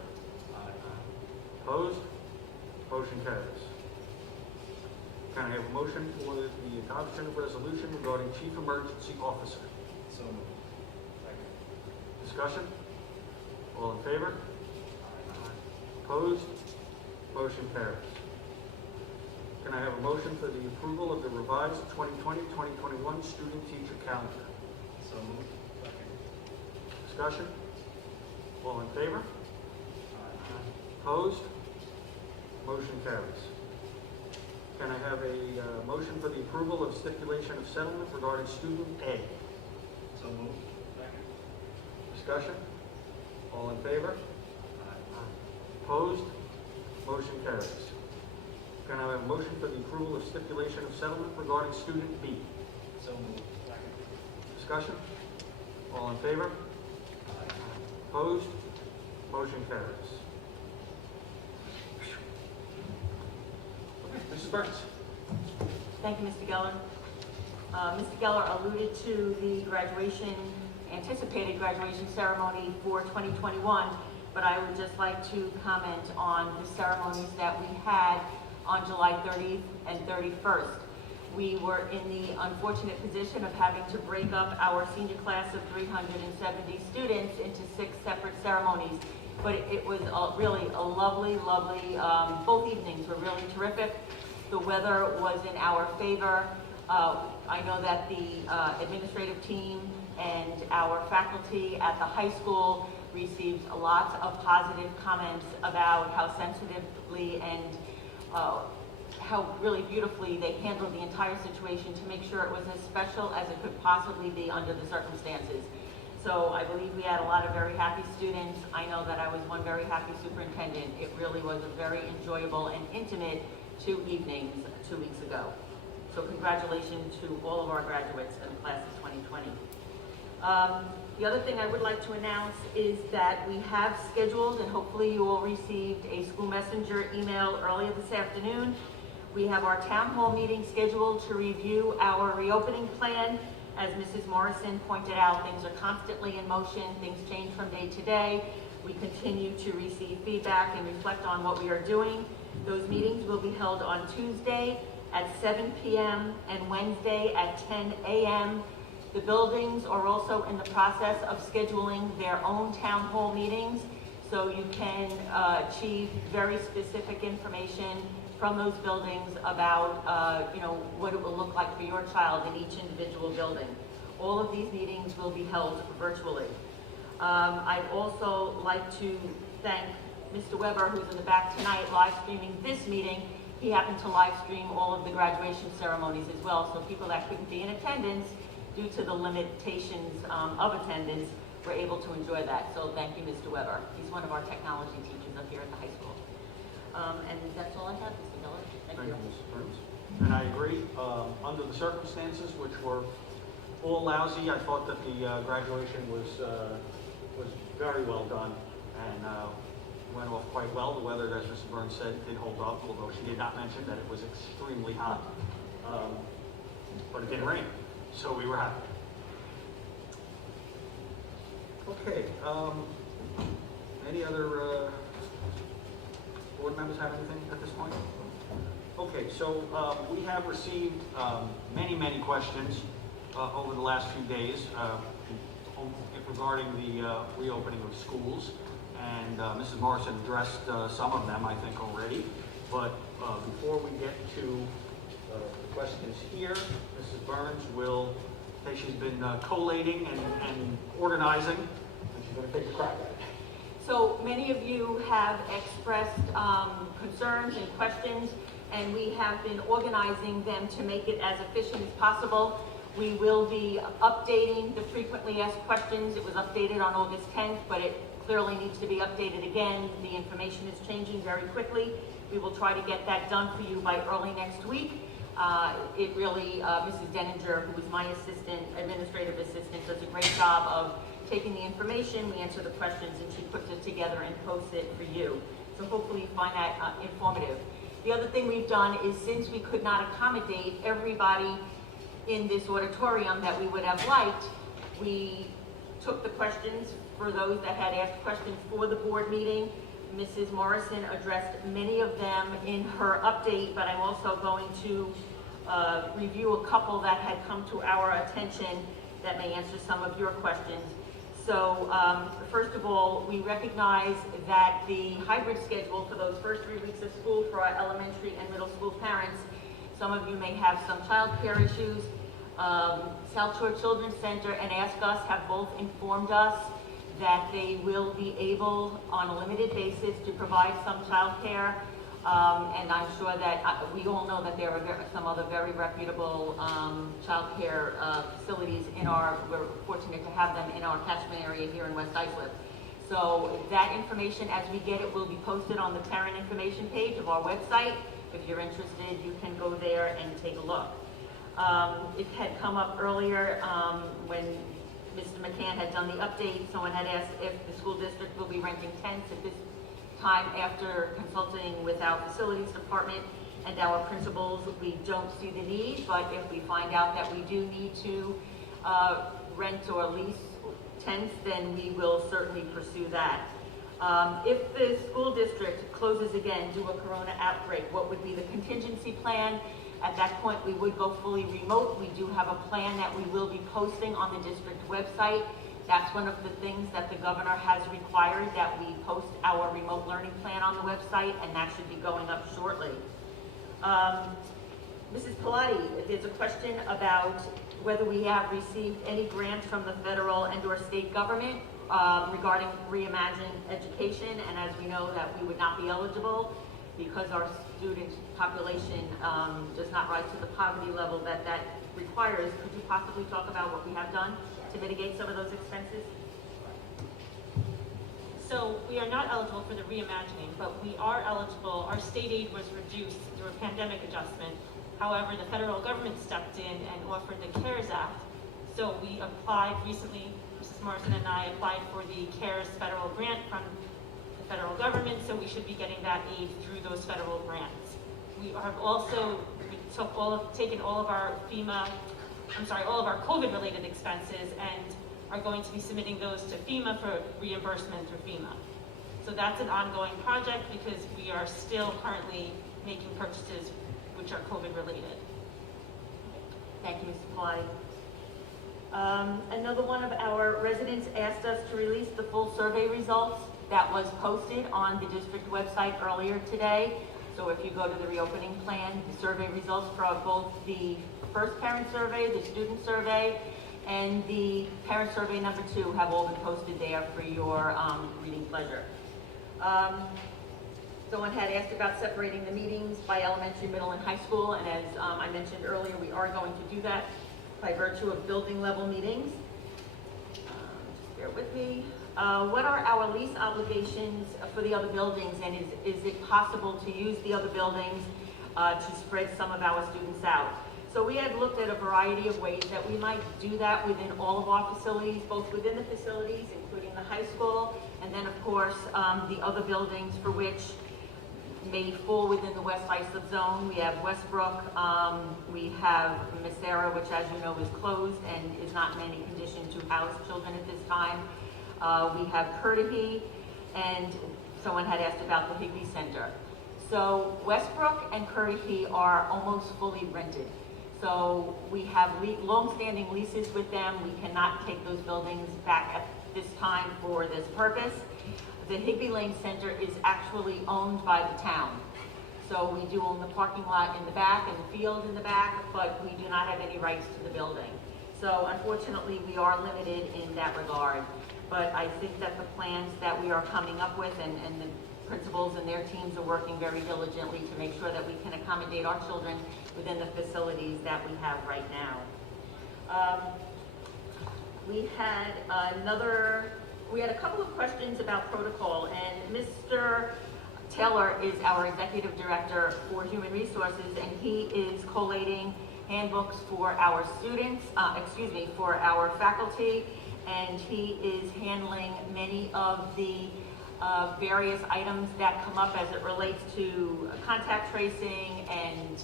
Opposed? Motion carries. Can I have a motion for the adoption of a resolution regarding Chief Emergency Officer? So moved. Discussion? All in favor? Opposed? Motion carries. Can I have a motion for the approval of the revised 2020-2021 student-teacher calendar? So moved. Discussion? All in favor? Opposed? Motion carries. Can I have a motion for the approval of stipulation of settlement regarding student A? So moved. Discussion? All in favor? Opposed? Motion carries. Can I have a motion for the approval of stipulation of settlement regarding student B? So moved. Discussion? All in favor? Opposed? Motion carries. Mrs. Burns? Thank you, Mr. Geller. Mr. Geller alluded to the anticipated graduation ceremony for 2021, but I would just like to comment on the ceremonies that we had on July 30th and 31st. We were in the unfortunate position of having to break up our senior class of 370 students into 6 separate ceremonies, but it was really a lovely, both evenings were really terrific. The weather was in our favor. I know that the administrative team and our faculty at the high school received lots of positive comments about how sensitively and how really beautifully they handled the entire situation to make sure it was as special as it could possibly be under the circumstances. So I believe we had a lot of very happy students. I know that I was one very happy superintendent. It really was a very enjoyable and intimate 2 evenings 2 weeks ago. So congratulations to all of our graduates in the class of 2020. The other thing I would like to announce is that we have scheduled, and hopefully you all received a school messenger email earlier this afternoon. We have our town hall meeting scheduled to review our reopening plan. As Mrs. Morrison pointed out, things are constantly in motion. Things change from day to day. We continue to receive feedback and reflect on what we are doing. Those meetings will be held on Tuesday at 7 p.m. and Wednesday at 10 a.m. The buildings are also in the process of scheduling their own town hall meetings, so you can achieve very specific information from those buildings about what it will look like for your child in each individual building. All of these meetings will be held virtually. I'd also like to thank Mr. Weber, who's in the back tonight, live streaming this meeting. He happened to live stream all of the graduation ceremonies as well, so people that couldn't be in attendance due to the limitations of attendance were able to enjoy that. So thank you, Mr. Weber. He's one of our technology teachers up here at the high school. And that's all I have, Mr. Miller. Thank you. Mrs. Burns. And I agree, under the circumstances, which were all lousy, I thought that the graduation was very well done and went off quite well. The weather, as Mrs. Burns said, did hold up, although she did not mention that it was extremely hot. But it didn't rain, so we were happy. Okay, any other board members have anything at this point? Okay, so we have received many questions over the last few days regarding the reopening of schools, and Mrs. Morrison addressed some of them, I think, already. But before we get to the questions here, Mrs. Burns will say she's been collating and organizing, and she's going to take a crack at it. So many of you have expressed concerns and questions, and we have been organizing them to make it as efficient as possible. We will be updating the frequently asked questions. It was updated on August 10th, but it clearly needs to be updated again. The information is changing very quickly. We will try to get that done for you by early next week. It really, Mrs. Denninger, who was my administrative assistant, does a great job of taking the information, we answer the questions, and she puts it together and posts it for you. So hopefully you find that informative. The other thing we've done is, since we could not accommodate everybody in this auditorium that we would have liked, we took the questions for those that had asked questions for the board meeting. Mrs. Morrison addressed many of them in her update, but I'm also going to review a couple that had come to our attention that may answer some of your questions. So first of all, we recognize that the hybrid schedule for those first 3 weeks of school for our elementary and middle school parents, some of you may have some child care issues. South Shore Children's Center and Ask Us have both informed us that they will be able, on a limited basis, to provide some child care. And I'm sure that we all know that there are some other very reputable child care facilities we're fortunate to have them in our catchment area here in West Islip. So that information, as we get it, will be posted on the parent information page of our website. If you're interested, you can go there and take a look. It had come up earlier when Mr. McCann had done the update. Someone had asked if the school district will be renting tents at this time after consulting with our facilities department. and our principals, we don't see the need, but if we find out that we do need to rent or lease tents, then we will certainly pursue that. If the school district closes again due to a corona outbreak, what would be the contingency plan? At that point, we would go fully remote. We do have a plan that we will be posting on the district website. That's one of the things that the governor has required, that we post our remote learning plan on the website, and that should be going up shortly. Mrs. Pilati, there's a question about whether we have received any grants from the federal and/or state government regarding Reimagine Education, and as we know that we would not be eligible because our student population does not rise to the poverty level that requires. Could you possibly talk about what we have done to mitigate some of those expenses? So we are not eligible for the reimagining, but we are eligible. Our state aid was reduced through a pandemic adjustment. However, the federal government stepped in and offered the CARES Act. So we applied recently, Mrs. Morrison and I applied for the CARES federal grant from the federal government, so we should be getting that aid through those federal grants. We have also taken all of our all of our COVID-related expenses and are going to be submitting those to FEMA for reimbursement through FEMA. So that's an ongoing project because we are still currently making purchases which are COVID-related. Thank you, Mr. Pilati. Another one of our residents asked us to release the full survey results that was posted on the district website earlier today. So if you go to the reopening plan, the survey results for both the first parent survey, the student survey, and the parent survey number 2 have all been posted there for your reading pleasure. Someone had asked about separating the meetings by elementary, middle, and high school, and as I mentioned earlier, we are going to do that by virtue of building level meetings. Just bear with me. What are our lease obligations for the other buildings, and is it possible to use the other buildings to spread some of our students out? So we had looked at a variety of ways that we might do that within all of our facilities, both within the facilities, including the high school, and then of course the other buildings for which may fall within the West Islip zone. We have Westbrook, we have Messera, which as you know is closed and is not in any condition to house children at this time. We have Curtahee, and someone had asked about the Higbee Center. So Westbrook and Curtahee are almost fully rented. So we have long-standing leases with them. We cannot take those buildings back at this time for this purpose. The Higbee Lane Center is actually owned by the town. So we do own the parking lot in the back and the field in the back, but we do not have any rights to the building. So unfortunately, we are limited in that regard. But I think that the plans that we are coming up with and the principals and their teams are working very diligently to make sure that we can accommodate our children within the facilities that we have right now. We had a couple of questions about protocol, and Mr. Taylor is our Executive Director for Human Resources, and he is collating handbooks for our students, for our faculty, and he is handling many of the various items that come up as it relates to contact tracing and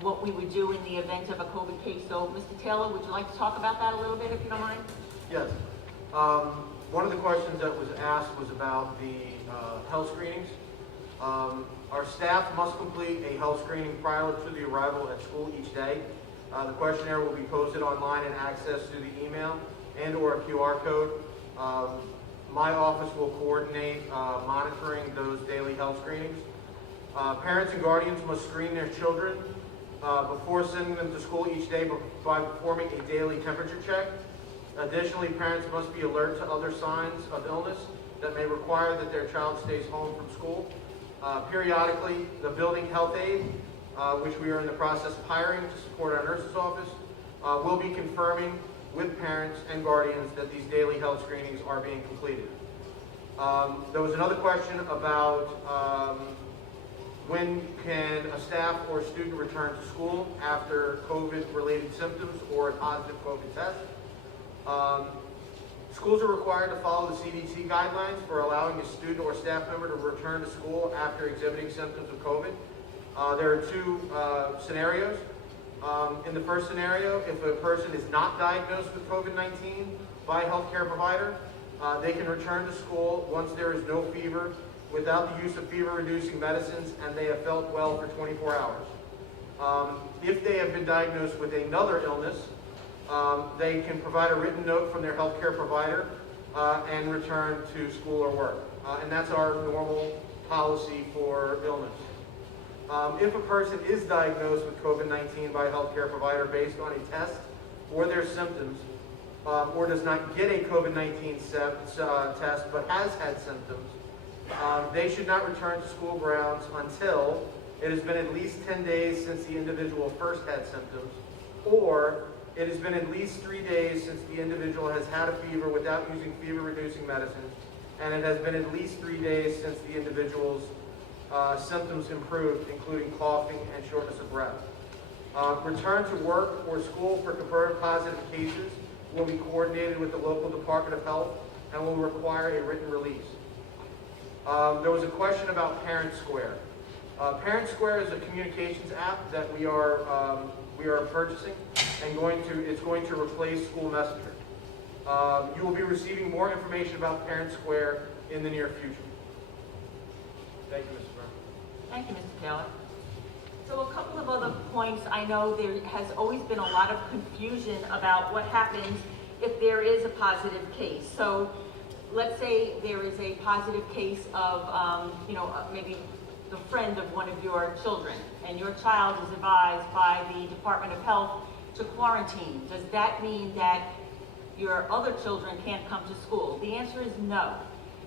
what we would do in the event of a COVID case. So, Mr. Taylor, would you like to talk about that a little bit, if you don't mind? Yes. One of the questions that was asked was about the health screenings. Our staff must complete a health screening prior to the arrival at school each day. The questionnaire will be posted online and accessed through the email and or a QR code. My office will coordinate monitoring those daily health screenings. Parents and guardians must screen their children before sending them to school each day by performing a daily temperature check. Additionally, parents must be alert to other signs of illness that may require that their child stays home from school. Periodically, the building health aide, which we are in the process of hiring to support our nurse's office, will be confirming with parents and guardians that these daily health screenings are being completed. There was another question about when can a staff or student return to school after COVID-related symptoms or a positive COVID test. Schools are required to follow the CDC guidelines for allowing a student or staff member to return to school after exhibiting symptoms of COVID. There are two scenarios. In the first scenario, if a person is not diagnosed with COVID-19 by a healthcare provider, they can return to school once there is no fever without the use of fever-reducing medicines and they have felt well for 24 hours. If they have been diagnosed with another illness, they can provide a written note from their healthcare provider and return to school or work. And that's our normal policy for illness. If a person is diagnosed with COVID-19 by a healthcare provider based on a test or their symptoms, or does not get a COVID-19 test but has had symptoms, they should not return to school grounds until it has been at least 10 days since the individual first had symptoms, or it has been at least 3 days since the individual has had a fever without using fever-reducing medicines, and it has been at least 3 days since the individual's symptoms improved, including coughing and shortness of breath. Return to work or school for confirmed positive cases will be coordinated with the local Department of Health and will require a written release. There was a question about Parent Square. Parent Square is a communications app that we are purchasing and it's going to replace School Messenger. You will be receiving more information about Parent Square in the near future. Thank you, Mr. Brown. Thank you, Mr. Taylor. So a couple of other points. I know there has always been a lot of confusion about what happens if there is a positive case. So let's say there is a positive case of, maybe the friend of one of your children, and your child is advised by the Department of Health to quarantine. Does that mean that your other children can't come to school? The answer is no.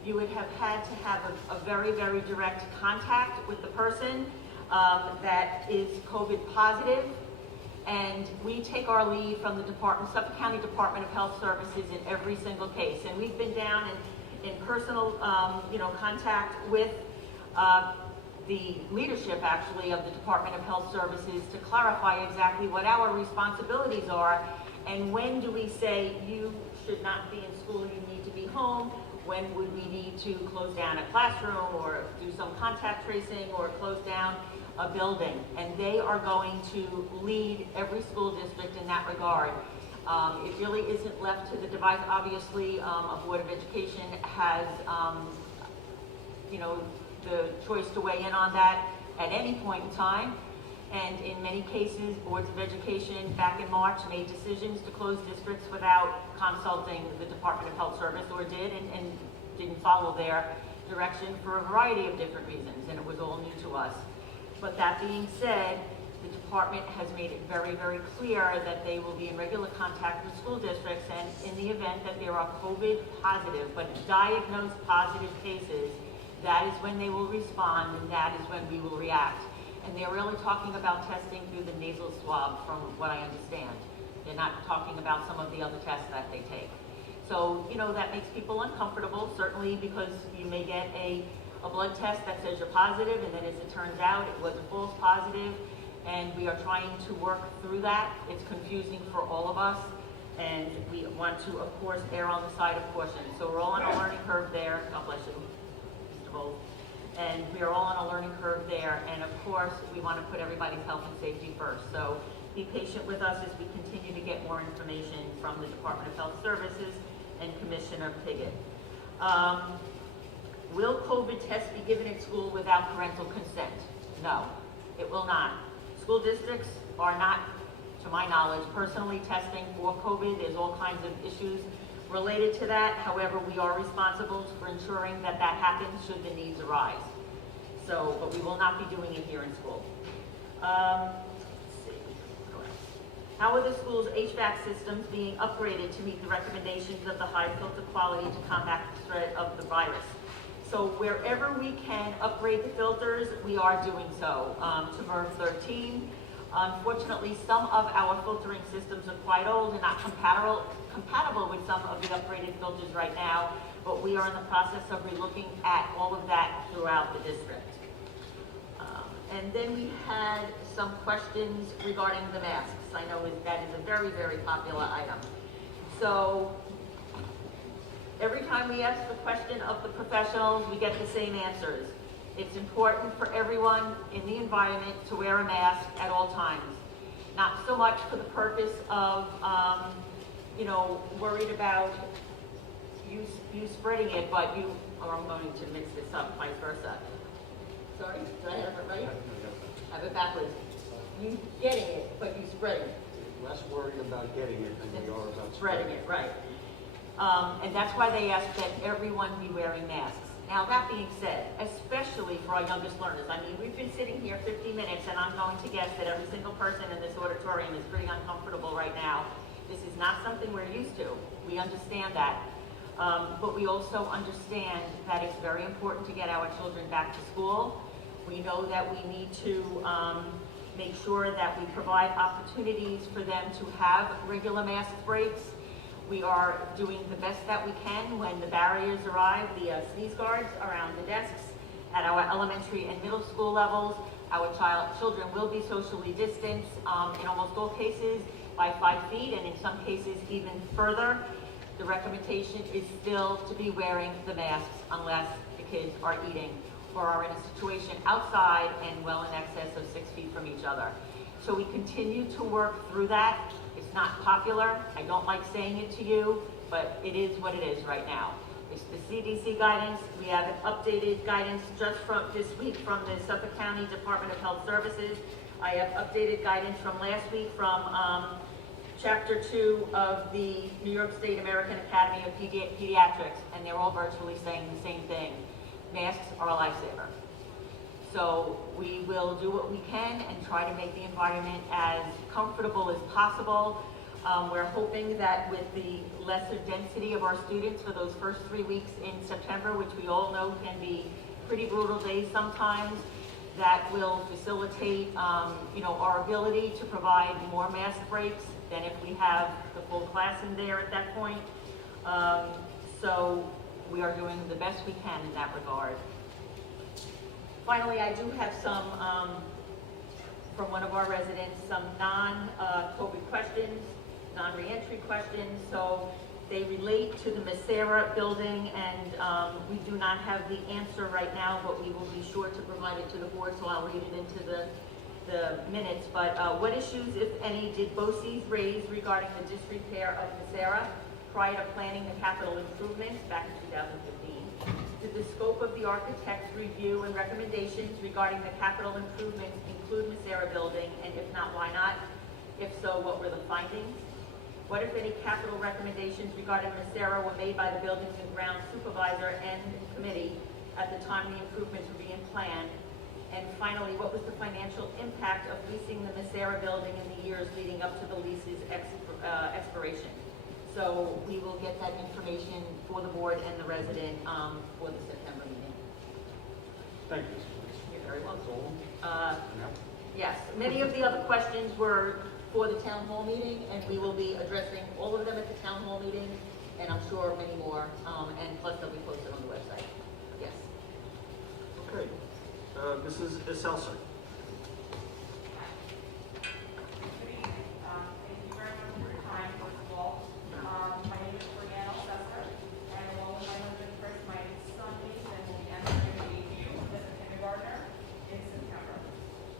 You would have had to have a very, very direct contact with the person that is COVID positive, and we take our lead from the Suffolk County Department of Health Services in every single case. And we've been down in personal, contact with the leadership, actually, of the Department of Health Services to clarify exactly what our responsibilities are, and when do we say you should not be in school, you need to be home. When would we need to close down a classroom or do some contact tracing or close down a building? And they are going to lead every school district in that regard. It really isn't left to the device. Obviously, a Board of Education has, the choice to weigh in on that at any point in time. And in many cases, boards of education back in March made decisions to close districts without consulting the Department of Health Service, or did and didn't follow their direction for a variety of different reasons, and it was all new to us. But that being said, the department has made it very, very clear that they will be in regular contact with school districts, and in the event that there are COVID positive, but diagnosed positive cases, that is when they will respond, and that is when we will react. And they're really talking about testing through the nasal swab, from what I understand. They're not talking about some of the other tests that they take. So, that makes people uncomfortable, certainly, because you may get a blood test that says you're positive, and then as it turns out, it was a false positive, and we are trying to work through that. It's confusing for all of us, and we want to, of course, err on the side of caution. So we're all on a learning curve there. God bless you, Mr. Bolt. And we are all on a learning curve there, and of course, we want to put everybody's health and safety first. So be patient with us as we continue to get more information from the Department of Health Services and Commissioner Piggott. Will COVID tests be given at school without parental consent? No, it will not. School districts are not, to my knowledge, personally testing for COVID. There's all kinds of issues related to that. However, we are responsible for ensuring that that happens should the needs arise. So, but we will not be doing it here in school. Let's see. How are the school's HVAC systems being upgraded to meet the recommendations of the high filter quality to combat the spread of the virus? So wherever we can upgrade the filters, we are doing so. To MERV 13, unfortunately, some of our filtering systems are quite old and not compatible with some of the upgraded filters right now, but we are in the process of relooking at all of that throughout the district. And then we had some questions regarding the masks. I know that is a very, very popular item. So every time we ask the question of the professionals, we get the same answers. It's important for everyone in the environment to wear a mask at all times. Not so much for the purpose of, worried about you spreading it, but I'm going to mix this up, vice versa. Sorry, did I have it right? Have it backwards. You getting it, but you spreading it. Less worried about getting it than we are about Spreading it, right. And that's why they ask that everyone be wearing masks. Now, that being said, especially for our youngest learners, I mean, we've been sitting here 50 minutes, and I'm going to guess that every single person in this auditorium is pretty uncomfortable right now. This is not something we're used to. We understand that. But we also understand that it's very important to get our children back to school. We know that we need to make sure that we provide opportunities for them to have regular mask breaks. We are doing the best that we can when the barriers arrive, the sneeze guards around the desks at our elementary and middle school levels. Our children will be socially distanced in almost all cases by 5 feet, and in some cases even further. The recommendation is still to be wearing the masks unless the kids are eating or are in a situation outside and well in excess of 6 feet from each other. So we continue to work through that. It's not popular. I don't like saying it to you, but it is what it is right now. It's the CDC guidance. We have an updated guidance just from this week from the Suffolk County Department of Health Services. I have updated guidance from last week from Chapter 2 of the New York State American Academy of Pediatrics, and they're all virtually saying the same thing. Masks are a lifesaver. So we will do what we can and try to make the environment as comfortable as possible. We're hoping that with the lesser density of our students for those first 3 weeks in September, which we all know can be pretty brutal days sometimes, that will facilitate our ability to provide more mask breaks than if we have the full class in there at that point. So we are doing the best we can in that regard. Finally, I do have some, from one of our residents, some non-COVID questions, non-reentry questions. So they relate to the Macera building, and we do not have the answer right now, but we will be sure to provide it to the board, so I'll read it into the minutes. But what issues, if any, did BOCES raise regarding the disrepair of Macera prior to planning the capital improvements back in 2015? Did the scope of the architect's review and recommendations regarding the capital improvements include Macera building, and if not, why not? If so, what were the findings? What, if any, capital recommendations regarding Macera were made by the Buildings and Grounds Supervisor and Committee at the time the improvements were being planned? And finally, what was the financial impact of leasing the Macera building in the years leading up to the lease's expiration? So we will get that information for the board and the resident for the September meeting. Thank you, Mr. Police. You're very welcome. Yep. Yes, many of the other questions were for the town hall meeting, and we will be addressing all of them at the town hall meeting, and I'm sure many more, and plus they'll be posted on the website. Yes. Okay. Mrs. Seltzer. Good evening. Thank you very much for your time, first of all. My name is Brianna Sesser, and along with my husband Chris, my son Mason will be entering AU as a kindergartner in September.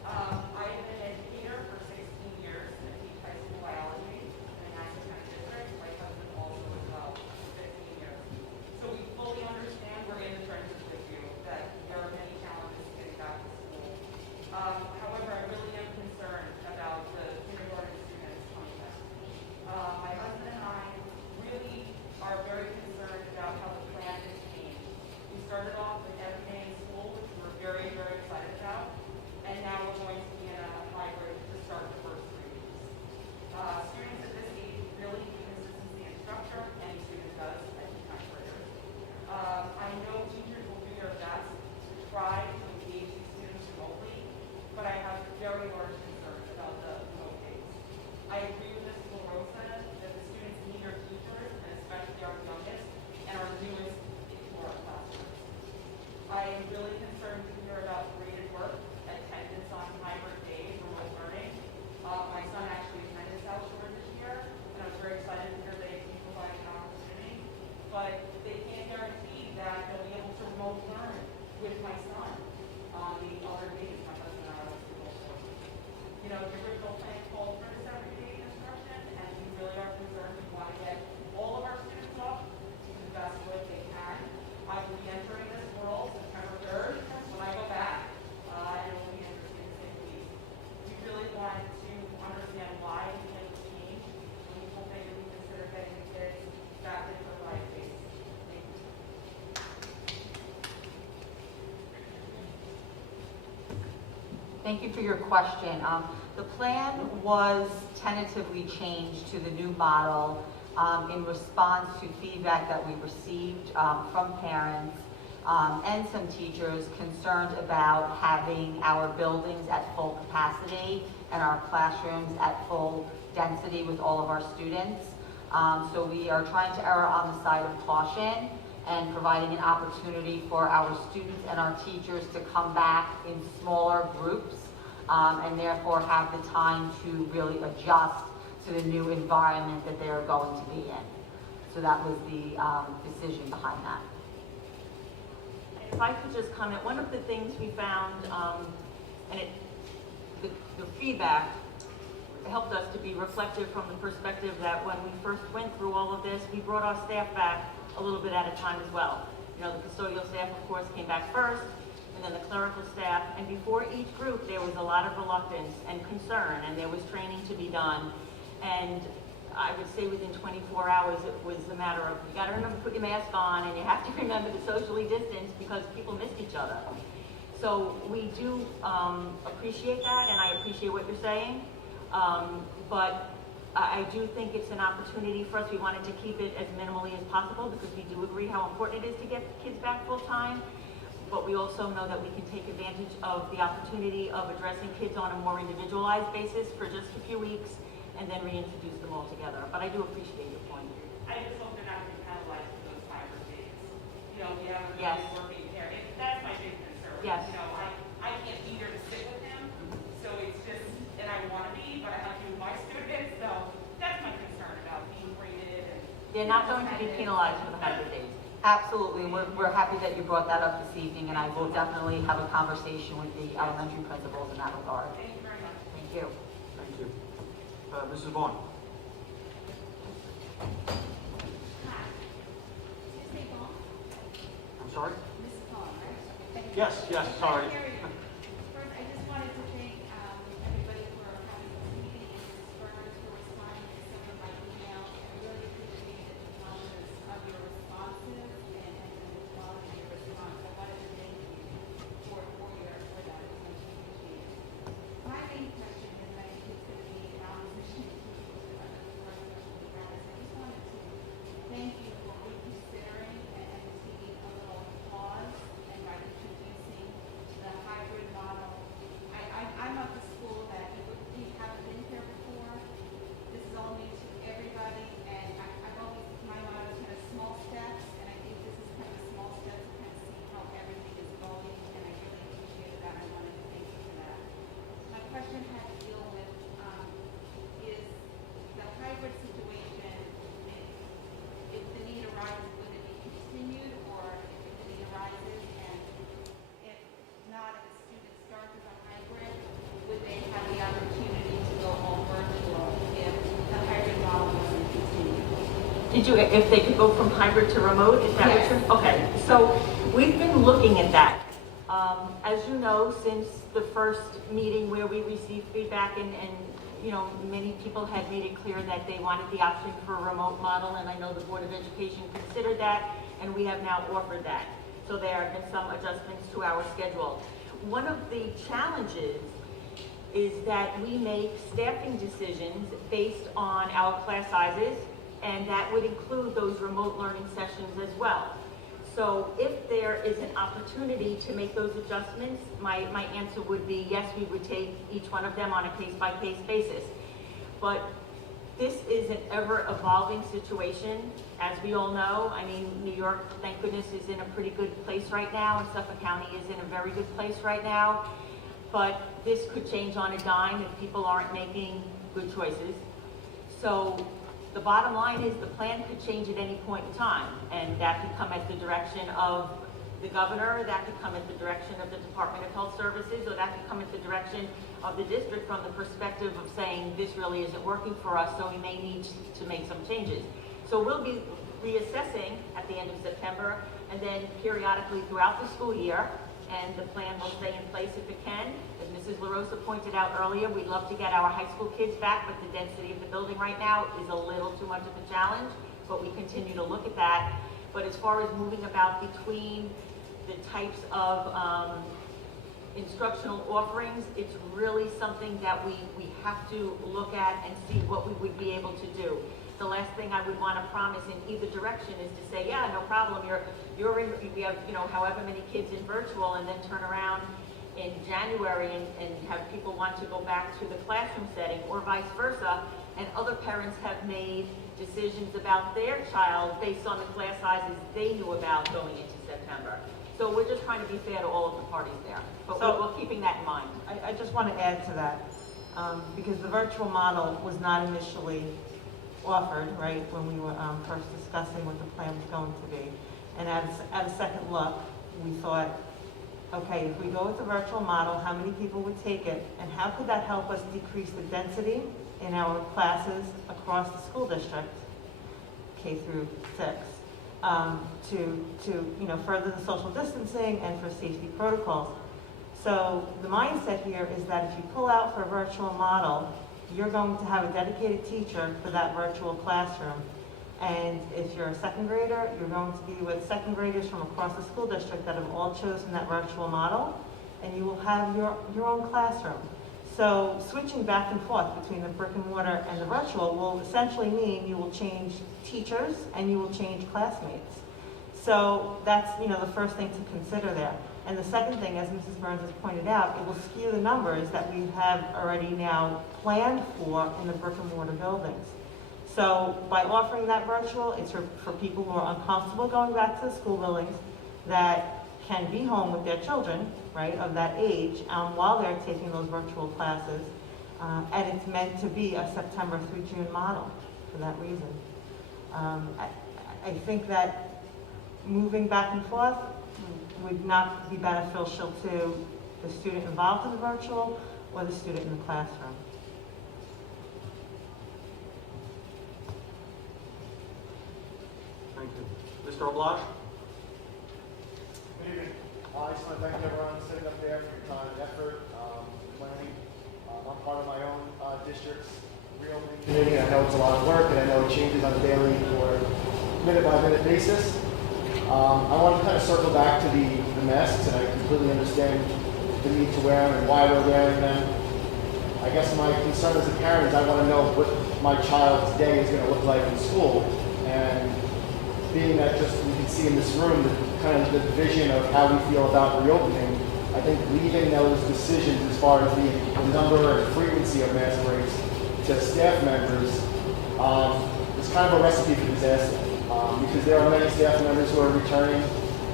I have been an educator for 16 years and teach high school biology in the Nassau County District. My husband also as well, for 15 years. So we fully understand we're in the trenches with you, that there are many challenges getting back to school. However, I really am concerned about the kindergarten students coming back. My husband and I really are very concerned about how the plan has changed. We started off with every day in school, which we're very, very excited about, and now we're going to be in a hybrid to start the first 3 weeks. Students at this age really need consistency in structure. Any student does at my career. I know teachers will do their best to try to engage these students remotely, but I the original plan called for the 70-day instruction, and we really are concerned. We want to get all of our students off to the best way they can. I will be entering this world September 3rd when I go back, and it will be interesting to say the least. We really want to understand why we made the change, and we hope maybe we consider getting the kids back into the right space. Thank you. Thank you for your question. The plan was tentatively changed to the new model in response to feedback that we received from parents and some teachers concerned about having our buildings at full capacity and our classrooms at full density with all of our students. So we are trying to err on the side of caution and providing an opportunity for our students and our teachers to come back in smaller groups and therefore have the time to really adjust to the new environment that they are going to be in. So that was the decision behind that. If I could just comment, one of the things we found, and the feedback helped us to be reflective from the perspective that when we first went through all of this, we brought our staff back a little bit at a time as well. You know, the custodial staff, of course, came back first, and then the clerical staff, and before each group, there was a lot of reluctance and concern, and there was training to be done. And I would say within 24 hours, it was a matter of, you gotta remember to put your mask on, and you have to remember to socially distance because people missed each other. So we do appreciate that, and I appreciate what you're saying. But I do think it's an opportunity for us. We wanted to keep it as minimally as possible because we do agree how important it is to get kids back full time. But we also know that we can take advantage of the opportunity of addressing kids on a more individualized basis for just a few weeks and then reintroduce them all together. But I do appreciate your point. I just hope they're not going to be penalized for those hybrid days. You know, we have Yes. working there. That's my big concern. Yes. You know, I can't be there to sit with them, so it's just, and I want to be, but I have to be with my students, so that's my concern about being graded and. They're not going to be penalized for the 100 days. Absolutely. We're happy that you brought that up this evening, and I will definitely have a conversation with the elementary principals in that regard. Thank you very much. Thank you. Thank you. Mrs. Vaughn? Hi. Is it on? I'm sorry? This is on, right? Yes, sorry. First, I just wanted to thank everybody for having this meeting and Mrs. Burns for responding to some of my emails. I really appreciate the calmness of your responses and the quality of your response. I wanted to thank you for that. It's much appreciated. My main question is, I think it's going to be in opposition to the other questions we had. I just wanted to thank you for reconsidering and taking a little pause and by introducing the hybrid model. I'm of the school that we haven't been here before. This is all new to everybody, and I've always, my motto is kind of small steps, and I think this is kind of small steps to kind of see how everything is going, and I really appreciated that. I wanted to thank you for that. My question had to deal with is the hybrid situation. If the need arises, would it be continued, or if the need arises, and if not, if a student starts as a hybrid, would they have the opportunity to go all virtual if the hybrid model wasn't continued? Did you, if they could go from hybrid to remote, is that what you're? Okay, so we've been looking at that. As you know, since the first meeting where we received feedback and you know, many people had made it clear that they wanted the option for a remote model, and I know the Board of Education considered that, and we have now offered that. So there have been some adjustments to our schedule. One of the challenges is that we make staffing decisions based on our class sizes, and that would include those remote learning sessions as well. So if there is an opportunity to make those adjustments, my answer would be yes, we would take each one of them on a case-by-case basis. But this is an ever-evolving situation, as we all know. I mean, New York, thank goodness, is in a pretty good place right now, and Suffolk County is in a very good place right now. But this could change on a dime if people aren't making good choices. So the bottom line is the plan could change at any point in time, and that could come at the direction of the governor, that could come at the direction of the Department of Health Services, or that could come at the direction of the district from the perspective of saying, this really isn't working for us, so we may need to make some changes. So we'll be reassessing at the end of September, and then periodically throughout the school year, and the plan will stay in place if it can. As Mrs. LaRosa pointed out earlier, we'd love to get our high school kids back, but the density of the building right now is a little too much of a challenge, but we continue to look at that. But as far as moving about between the types of instructional offerings, it's really something that we have to look at and see what we would be able to do. The last thing I would want to promise in either direction is to say, yeah, no problem, you're in, we have, you know, however many kids in virtual, and then turn around in January and have people want to go back to the classroom setting, or vice versa, and other parents have made decisions about their child based on the class sizes they knew about going into September. So we're just trying to be fair to all of the parties there, but we're keeping that in mind. I just want to add to that, because the virtual model was not initially offered, right, when we were first discussing what the plan was going to be. And at a second look, we thought, okay, if we go with the virtual model, how many people would take it, and how could that help us decrease the density in our classes across the school district, K through 6, to you know, further the social distancing and for safety protocols. So the mindset here is that if you pull out for a virtual model, you're going to have a dedicated teacher for that virtual classroom. And if you're a second grader, you're going to be with second graders from across the school district that have all chosen that virtual model, and you will have your own classroom. So switching back and forth between the brick and mortar and the virtual will essentially mean you will change teachers and you will change classmates. So that's, you know, the first thing to consider there. And the second thing, as Mrs. Burns has pointed out, it will skew the numbers that we have already now planned for in the brick and mortar buildings. So by offering that virtual, it's for people who are uncomfortable going back to the school buildings, that can be home with their children, right, of that age, while they're taking those virtual classes. And it's meant to be a September through June model for that reason. I think that moving back and forth would not be beneficial to the student involved in the virtual or the student in the classroom. Thank you. Mr. Oblash? Good evening. I just want to thank everyone sitting up there for your time and effort, planning. I'm part of my own district's reopening committee. I know it's a lot of work, and I know it changes on a daily or minute-by-minute basis. I want to kind of circle back to the masks, and I completely understand the need to wear them and why we're wearing them. I guess my concern as a parent is I want to know what my child's day is going to look like in school, and being that just we can see in this room the kind of the vision of how we feel about reopening, I think leaving those decisions as far as the number and frequency of mask breaks to staff members is kind of a recipe for disaster. Because there are many staff members who are returning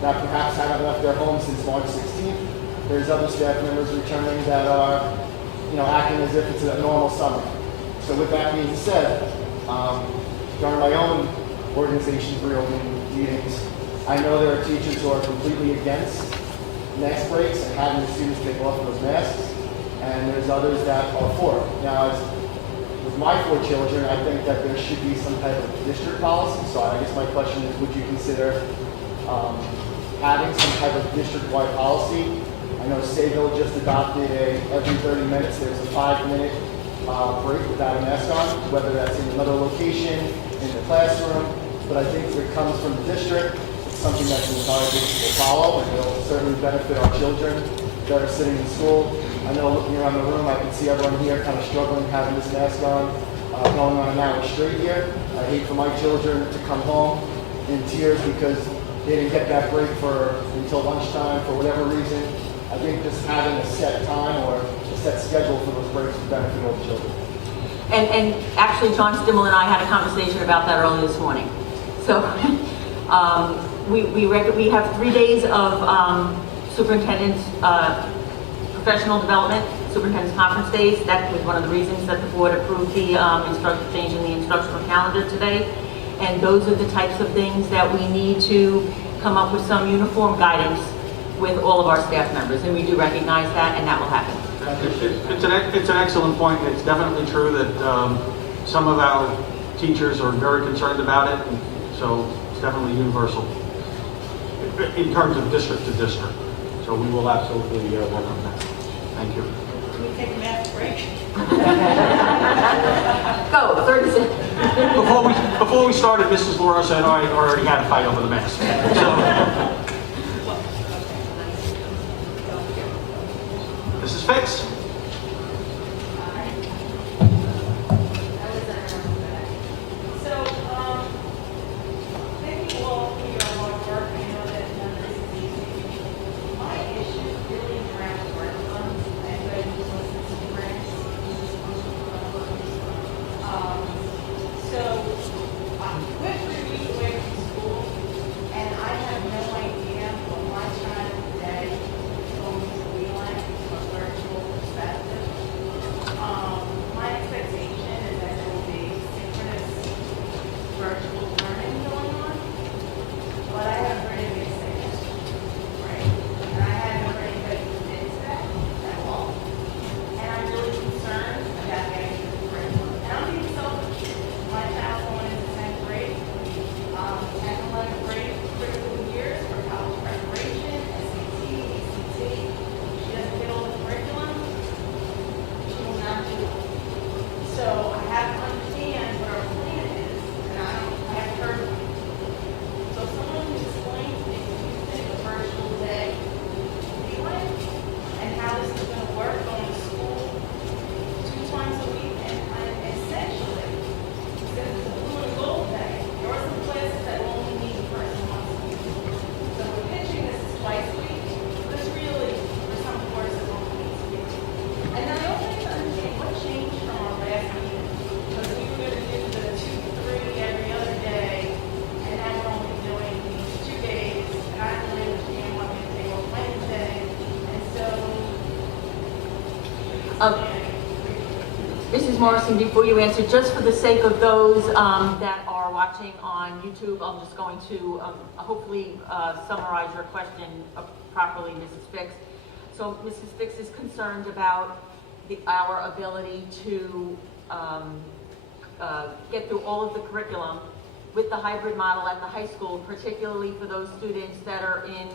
that perhaps haven't left their homes since March 16th. There's other staff members returning that are, you know, acting as if it's a normal summer. So with that being said, during my own organization's reopening meetings, I know there are teachers who are completely against mask breaks and having the students take off those masks, and there's others that are for it. Now, with my 4 children, I think that there should be some type of district policy. So I guess my question is, would you consider having some type of district-wide policy? I know Sayville just adopted every 30 minutes, there's a 5-minute break without a mask on, whether that's in another location, in the classroom. But I think if it comes from the district, it's something that the entire district will follow, and it'll certainly benefit our children that are sitting in school. I know looking around the room, I can see everyone here kind of struggling having this mask on, going on an hour straight here. I hate for my children to come home in tears because they didn't get that break until lunchtime for whatever reason. I think just having a set time or a set schedule for those breaks would benefit all the children. And actually, John Stimmel and I had a conversation about that early this morning. So we have 3 days of superintendent's professional development, superintendent's conference days. That was one of the reasons that the board approved the change in the instructional calendar today. And those are the types of things that we need to come up with some uniform guidance with all of our staff members, and we do recognize that, and that will happen. It's an excellent point. It's definitely true that some of our teachers are very concerned about it, and so it's definitely universal in terms of district to district. So we will absolutely welcome that. Thank you. Can we take a math break? Go, 30 seconds. Before we started, Mrs. Laura said I already had a fight over the mask. So, Mrs. Fix? So, thank you all for your hard work. I know that none of this is easy. My issue is really around curriculum. Anybody who's listening to grants, so, we're 3 weeks away from school, and I have no idea what my child today is going to be like from a virtual perspective. My expectation is that there will be synchronous virtual learning going on, but I haven't heard anybody say that, right? And I haven't heard anybody commit to that at all. And I'm really concerned about getting to the curriculum. And I'm being selfish. My child's going into 10th grade, 10th and 11th grade, critical years for college preparation, SAT, ACT. She doesn't get all the curriculum, she will not do it. So I have to understand what our plan is, and I haven't heard one. So if someone can explain to me what you think a virtual day will be like, and how this is gonna work going to school 2 times a week, and essentially, since it's a blue and gold day, there are some classes that only meet in person once a week. So we're pitching this twice a week, but it's really, for some courses, only meets a week. And then I also need to understand what changed from our last meeting, because we were gonna do the 2 to 3 every other day, and now we're only doing these 2 days, and I don't really understand why we take off Wednesday, and so. Mrs. Morrison, before you answer, just for the sake of those that are watching on YouTube, I'm just going to hopefully summarize your question properly, Mrs. Fix. So Mrs. Fix is concerned about our ability to get through all of the curriculum with the hybrid model at the high school, particularly for those students that are in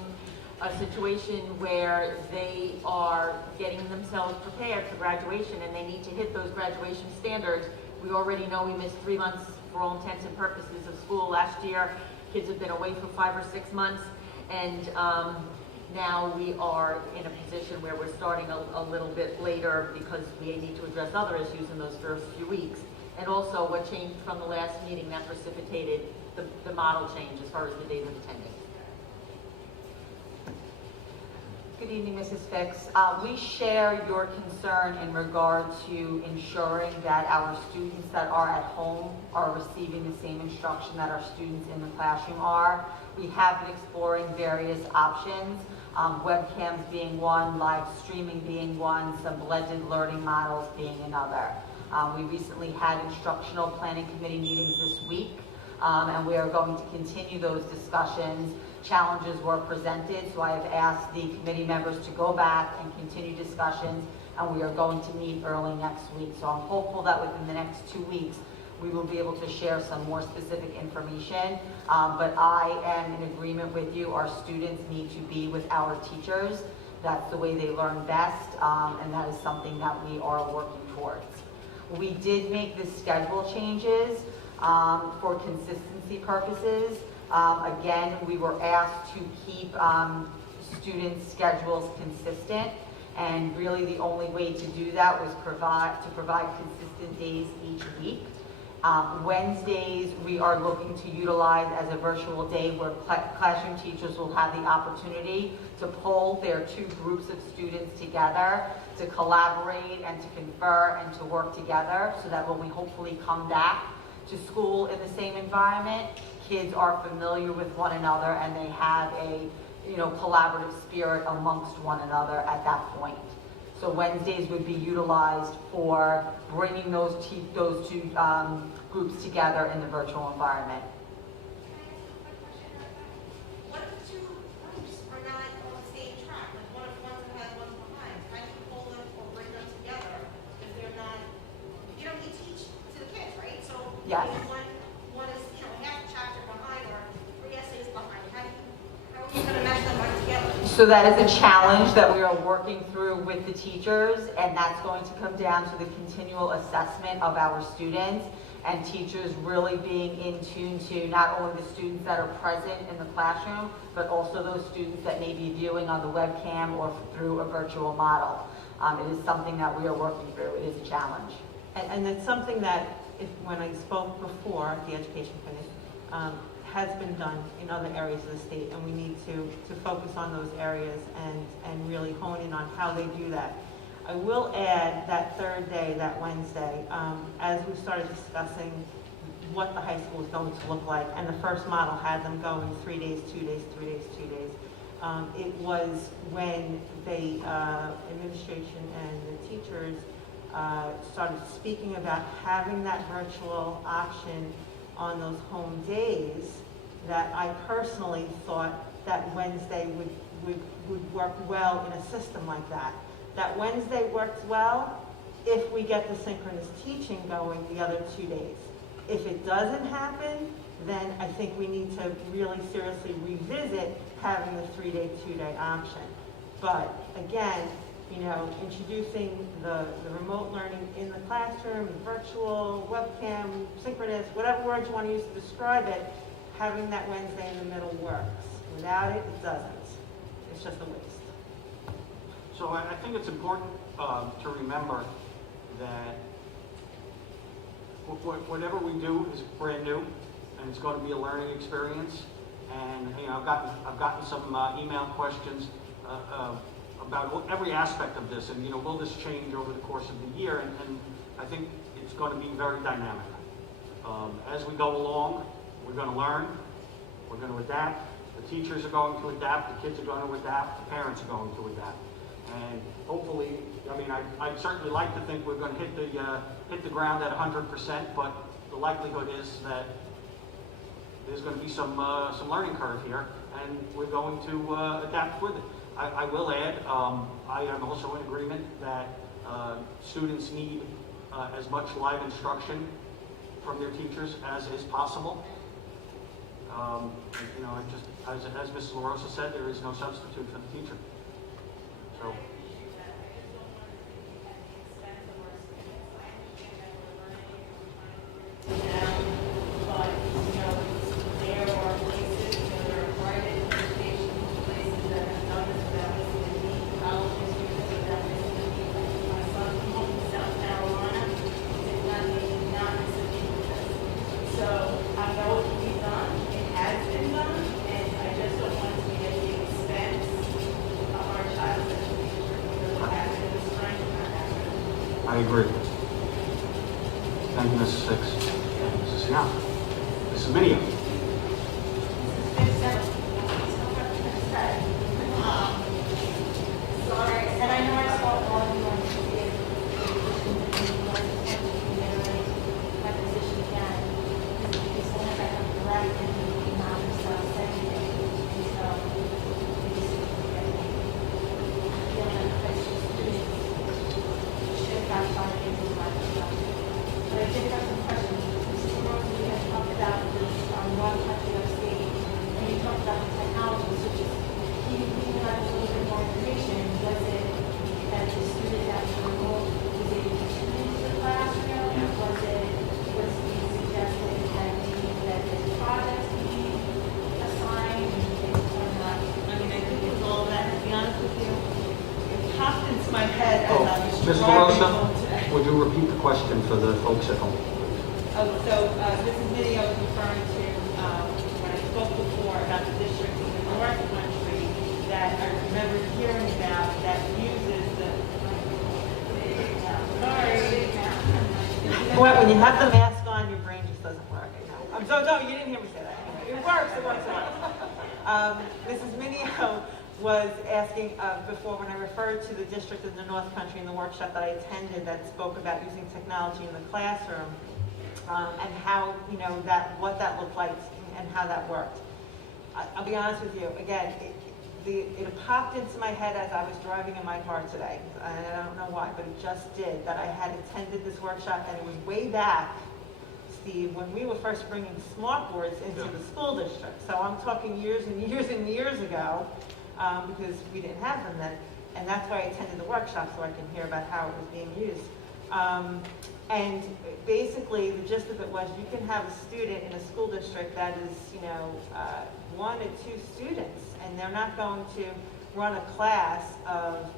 a situation where they are getting themselves prepared for graduation and they need to hit those graduation standards. We already know we missed 3 months for all intents and purposes of school last year. Kids have been away for 5 or 6 months, and now we are in a position where we're starting a little bit later because we need to address other issues in those first few weeks. And also what changed from the last meeting that precipitated the model change as far as the days of attendance. Good evening, Mrs. Fix. We share your concern in regard to ensuring that our students that are at home are receiving the same instruction that our students in the classroom are. We have been exploring various options, webcams being one, live streaming being one, some blended learning models being another. We recently had instructional planning committee meetings this week, and we are going to continue those discussions. Challenges were presented, so I have asked the committee members to go back and continue discussions, and we are going to meet early next week. So I'm hopeful that within the next 2 weeks, we will be able to share some more specific information. But I am in agreement with you. Our students need to be with our teachers. That's the way they learn best, and that is something that we are working towards. We did make the schedule changes for consistency purposes. Again, we were asked to keep students' schedules consistent, and really the only way to do that was to provide consistent days each week. Wednesdays, we are looking to utilize as a virtual day where classroom teachers will have the opportunity to pull their 2 groups of students together to collaborate and to confer and to work together, so that when we hopefully come back to school in the same environment, kids are familiar with one another and they have a collaborative spirit amongst one another at that point. So Wednesdays would be utilized for bringing those 2 groups together in the virtual environment. What Yes. One is, half a chapter behind or 3 essays behind. How are you going to mesh them right together? So that is a challenge that we are working through with the teachers, and that's going to come down to the continual assessment of our students and teachers really being in tune to not only the students that are present in the classroom, but also those students that may be viewing on the webcam or through a virtual model. It is something that we are working through. It is a challenge. And it's something that, when I spoke before at the education committee, has been done in other areas of the state, and we need to focus on those areas and really hone in on how they do that. I will add that third day, that Wednesday, as we started discussing what the high school is going to look like, and the first model had them going 3 days, 2 days, 3 days, 2 days. It was when the administration and the teachers started speaking about having that virtual option on those home days that I personally thought that Wednesday would work well in a system like that. That Wednesday works well if we get the synchronous teaching going the other 2 days. If it doesn't happen, then I think we need to really seriously revisit having the 3-day, 2-day option. But again, introducing the remote learning in the classroom, virtual, webcam, synchronous, whatever words you want to use to describe it, having that Wednesday in the middle works. Without it, it doesn't. It's just a waste. So I think it's important to remember that whatever we do is brand new, and it's going to be a learning experience. And I've gotten some email questions about every aspect of this, and will this change over the course of the year? And I think it's going to be very dynamic. As we go along, we're going to learn, we're going to adapt. The teachers are going to adapt, the kids are going to adapt, the parents are going to adapt. And hopefully, I'd certainly like to think we're going to hit the ground at 100%, but the likelihood is that there's going to be some learning curve here, and we're going to adapt with it. I will add, I am also in agreement that students need as much live instruction from their teachers as is possible. As Mrs. LaRosa said, there is no substitute for the teacher. So. I agree. Thank you, Mrs. Six. Mrs. Young. Mrs. Minio. And I know I saw all of you on TV. My position again. As long as I have the right and the amount of stuff saying it. So, we just feel that it's just should have started into my stuff. But I did have some questions. Mrs. LaRosa, we had talked about this one country upstate, and you talked about the technology, so just can you have a little bit more information? Was it that the student that was remote was able to tune into the classroom? Was he suggested that maybe that the projects be assigned or not? I think it was all that, to be honest with you. It popped into my head as I was Ms. driving LaRosa, home today. would you repeat the question for the folks at home? Mrs. Minio was referring to, when I spoke before about the district in the North Country that I remember hearing about that uses the, when you have the mask on, your brain just doesn't work. No, you didn't hear me say that. It works. Mrs. Minio was asking before when I referred to the district in the North Country in the workshop that I attended that spoke about using technology in the classroom and how, what that looked like and how that worked. I'll be honest with you, again, it popped into my head as I was driving in my car today. I don't know why, but it just did, that I had attended this workshop, and it was way back, Steve, when we were first bringing smart boards into the school district. So I'm talking years and years and years ago, because we didn't have them then. And that's why I attended the workshop, so I can hear about how it was being used. And basically, the gist of it was you can have a student in a school district that is, 1 or 2 students, and they're not going to run a class of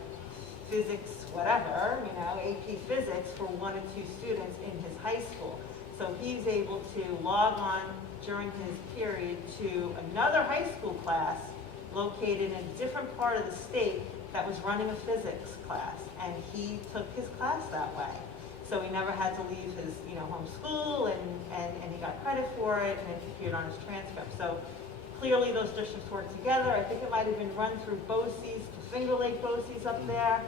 physics, whatever, AP physics for 1 or 2 students in his high school. So he's able to log on during his period to another high school class located in a different part of the state that was running a physics class, and he took his class that way. So he never had to leave his, home school, and he got credit for it, and it appeared on his transcript. So clearly those districts work together. I think it might have been run through BOCES, Finger Lake BOCES up there.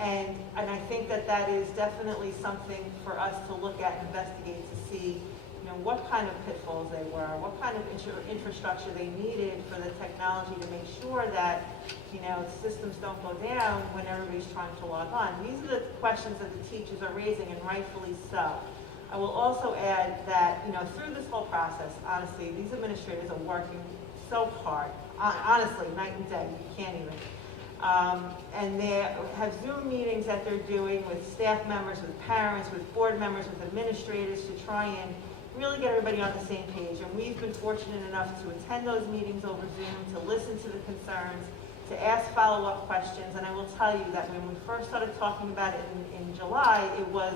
And I think that is definitely something for us to look at and investigate to see, what kind of pitfalls they were, what kind of infrastructure they needed for the technology to make sure that, systems don't go down when everybody's trying to log on. These are the questions that the teachers are raising, and rightfully so. I will also add that, through this whole process, honestly, these administrators are working so hard. Honestly, night and day, you can't even. And they have Zoom meetings that they're doing with staff members, with parents, with board members, with administrators to try and really get everybody on the same page. And we've been fortunate enough to attend those meetings over Zoom, to listen to the concerns, to ask follow-up questions. And I will tell you that when we first started talking about it in July, it was,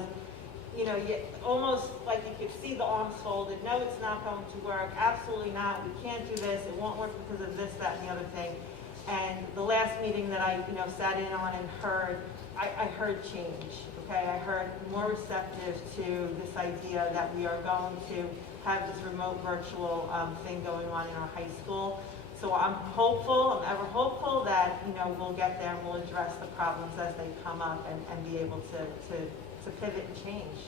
almost like you could see the arms folded. No, it's not going to work. Absolutely not. We can't do this. It won't work because of this, that, and the other thing. And the last meeting that I, sat in on and heard, I heard change, okay? I heard more receptive to this idea that we are going to have this remote virtual thing going on in our high school. So I'm ever hopeful that, we'll get there and we'll address the problems as they come up and be able to pivot and change.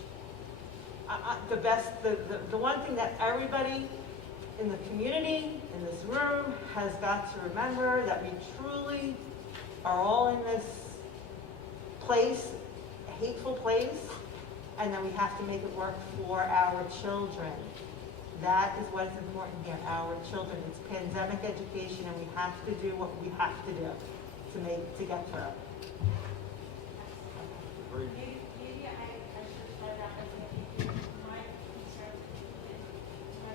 The one thing that everybody in the community, in this room, has got to remember that we truly are all in this place, a hateful place, and that we have to make it work for our children. That is what is important here, our children. It's pandemic education, and we have to do what we have to do to get through. Maybe I should start out by saying my concern is my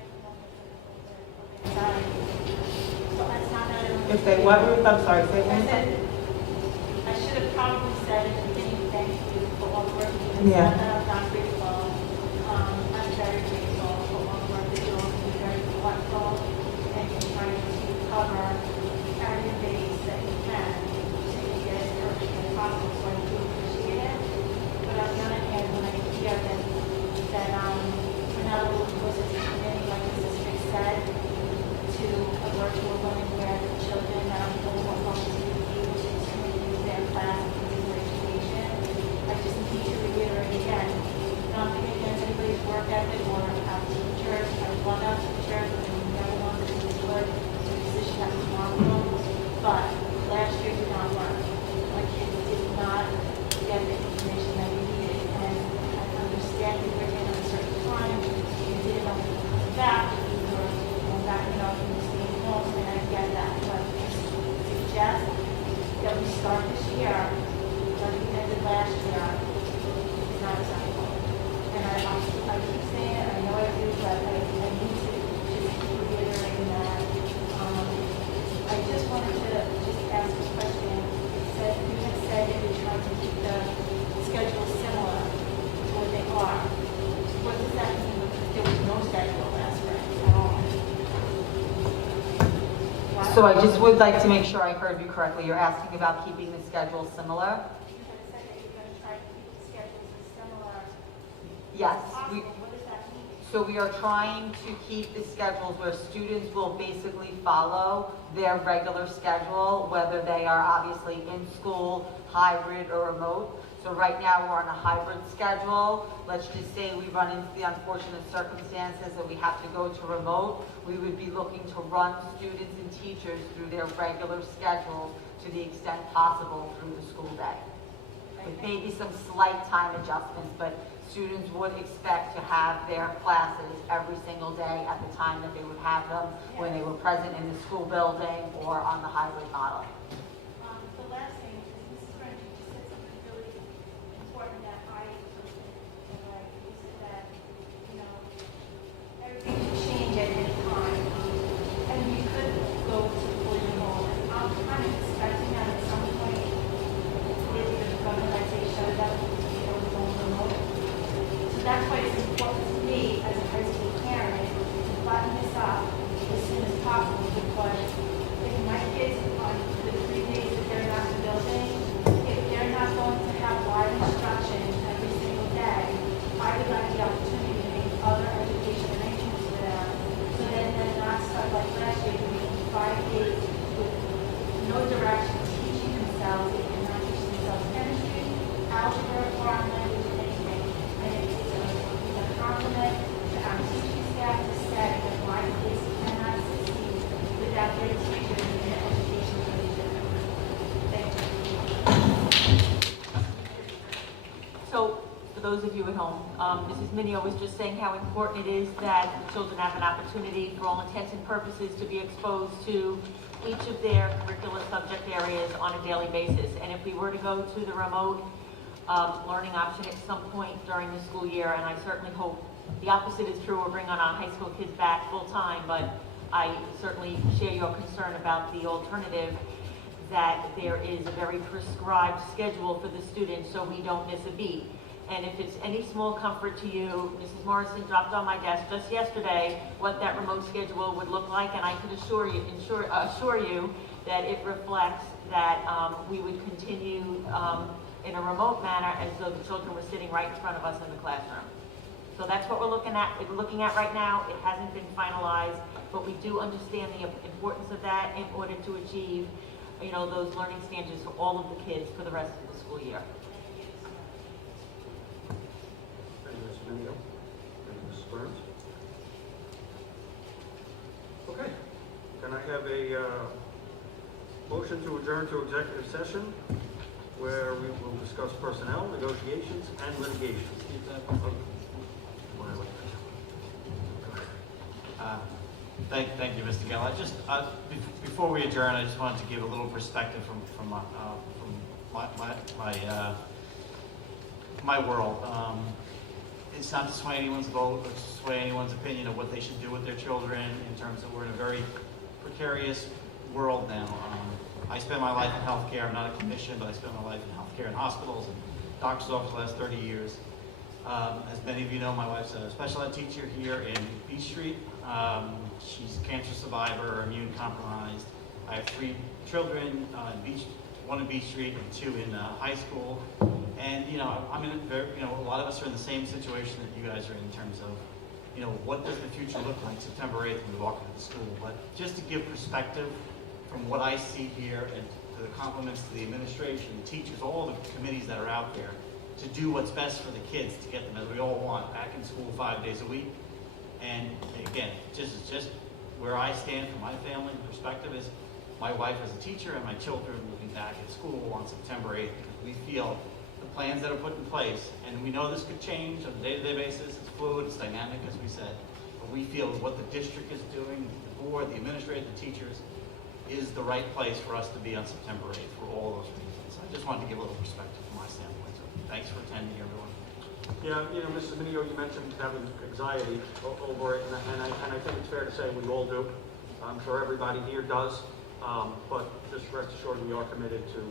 so that's not that If they what, Ruth? I'm sorry, say I one. said, I should have probably said at the beginning, thank you for all the work you have Yeah. done. I'm not grateful. I'm very grateful for all the work that you're doing, very thoughtful, and you're trying to cover every base that you can to make it as perfect as possible. So I do appreciate it. But on the other hand, when I hear that we're not able to visit the committee, like the district said, to a virtual learning where the children that are going to use their class and continuing education. I just need to reiterate again, nothing against anybody's work ethic or our teachers. I love our teachers, and we never want them to work in a position that was harmful. But last year did not work. My kids did not get the information that we needed, and I understand that we're in a certain time. We didn't know we were coming back. We were backing up from the state homes, and I get that. But I suggest that we start this year like we ended last year is not acceptable. And I keep saying it, I know I do, but I need to just keep reiterating that. I just wanted to just ask a question. You had said that you're trying to keep the schedule similar to what they are. What does that mean? Because there was no schedule last spring at all. Why- So I just would like to make sure I heard you correctly. You're asking about keeping the schedule similar? You had said that you're going to try to keep the schedules as similar Yes. as possible. What does that mean? So we are trying to keep the schedules where students will basically follow their regular schedule, whether they are obviously in school, hybrid, or remote. So right now, we're on a hybrid schedule. Let's just say we run into the unfortunate circumstances that we have to go to remote. We would be looking to run students and teachers through their regular schedules to the extent possible through the school day. with maybe some slight time adjustments, but students would expect to have their classes every single day at the time that they would have them when they were present in the school building or on the hybrid model. The last thing is Mrs. Burns, you just said something really important that I took away. You said that, you know, everything can change at any time. And we could go to full enrollment. I'm kind of expecting that at some point, if the government, let's say, shut it down, you know, we're going remote. So that's why it's important to me as a high school parent to button this up as soon as possible, because if my kids on the 3 days that they're not in the building, if they're not going to have live instruction every single day, I would like the opportunity to make other education arrangements for them, so then they're not stuck like last year, doing 5 days with no direction, teaching themselves, if they're not teaching themselves chemistry, algebra, foreign language, anything. And it's a compliment to our teaching staff to say that my kids cannot succeed without their teachers and their education condition. Thank you. So, for those of you at home, Mrs. Minio was just saying how important it is that the children have an opportunity, for all intents and purposes, to be exposed to each of their curricular subject areas on a daily basis. And if we were to go to the remote learning option at some point during the school year, and I certainly hope the opposite is true, we're bringing our high school kids back full time, but I certainly share your concern about the alternative, that there is a very prescribed schedule for the students so we don't miss a beat. And if it's any small comfort to you, Mrs. Morrison dropped on my desk just yesterday what that remote schedule would look like, and I can assure you that it reflects that we would continue in a remote manner as though the children were sitting right in front of us in the classroom. So that's what we're looking at right now. It hasn't been finalized, but we do understand the importance of that in order to achieve, you know, those learning standards for all of the kids for the rest of the school year. Thank you, Mrs. Minio. Thank you, Mrs. Burns. Okay, can I have a motion to adjourn to executive session where we will discuss personnel, negotiations, and litigation? Thank you, Mr. Geller. Before we adjourn, I just wanted to give a little perspective from my world. It's not to sway anyone's vote or to sway anyone's opinion of what they should do with their children, in terms of we're in a very precarious world now. I spent my life in healthcare. I'm not a clinician, but I spent my life in healthcare in hospitals and doctor's office the last 30 years. As many of you know, my wife's a special ed teacher here in Beach Street. She's a cancer survivor, immune compromised. I have 3 children, one in Beach Street and 2 in high school. And, you know, I'm in a lot of us are in the same situation that you guys are in terms of, you know, what does the future look like September 8th when we walk into the school. But just to give perspective from what I see here, and to the compliments to the administration, the teachers, all the committees that are out there, to do what's best for the kids, to get them, as we all want, back in school 5 days a week. And again, just where I stand from my family perspective is my wife is a teacher and my children will be back at school on September 8th. We feel the plans that are put in place, and we know this could change on a day-to-day basis. It's fluid, it's dynamic, as we said. But we feel what the district is doing, the board, the administrators, the teachers, is the right place for us to be on September 8th for all those reasons. So I just wanted to give a little perspective from my standpoint. So thanks for attending, everyone. Yeah, you know, Mrs. Minio, you mentioned having anxiety over it, and I think it's fair to say we all do. I'm sure everybody here does, but just rest assured we are committed to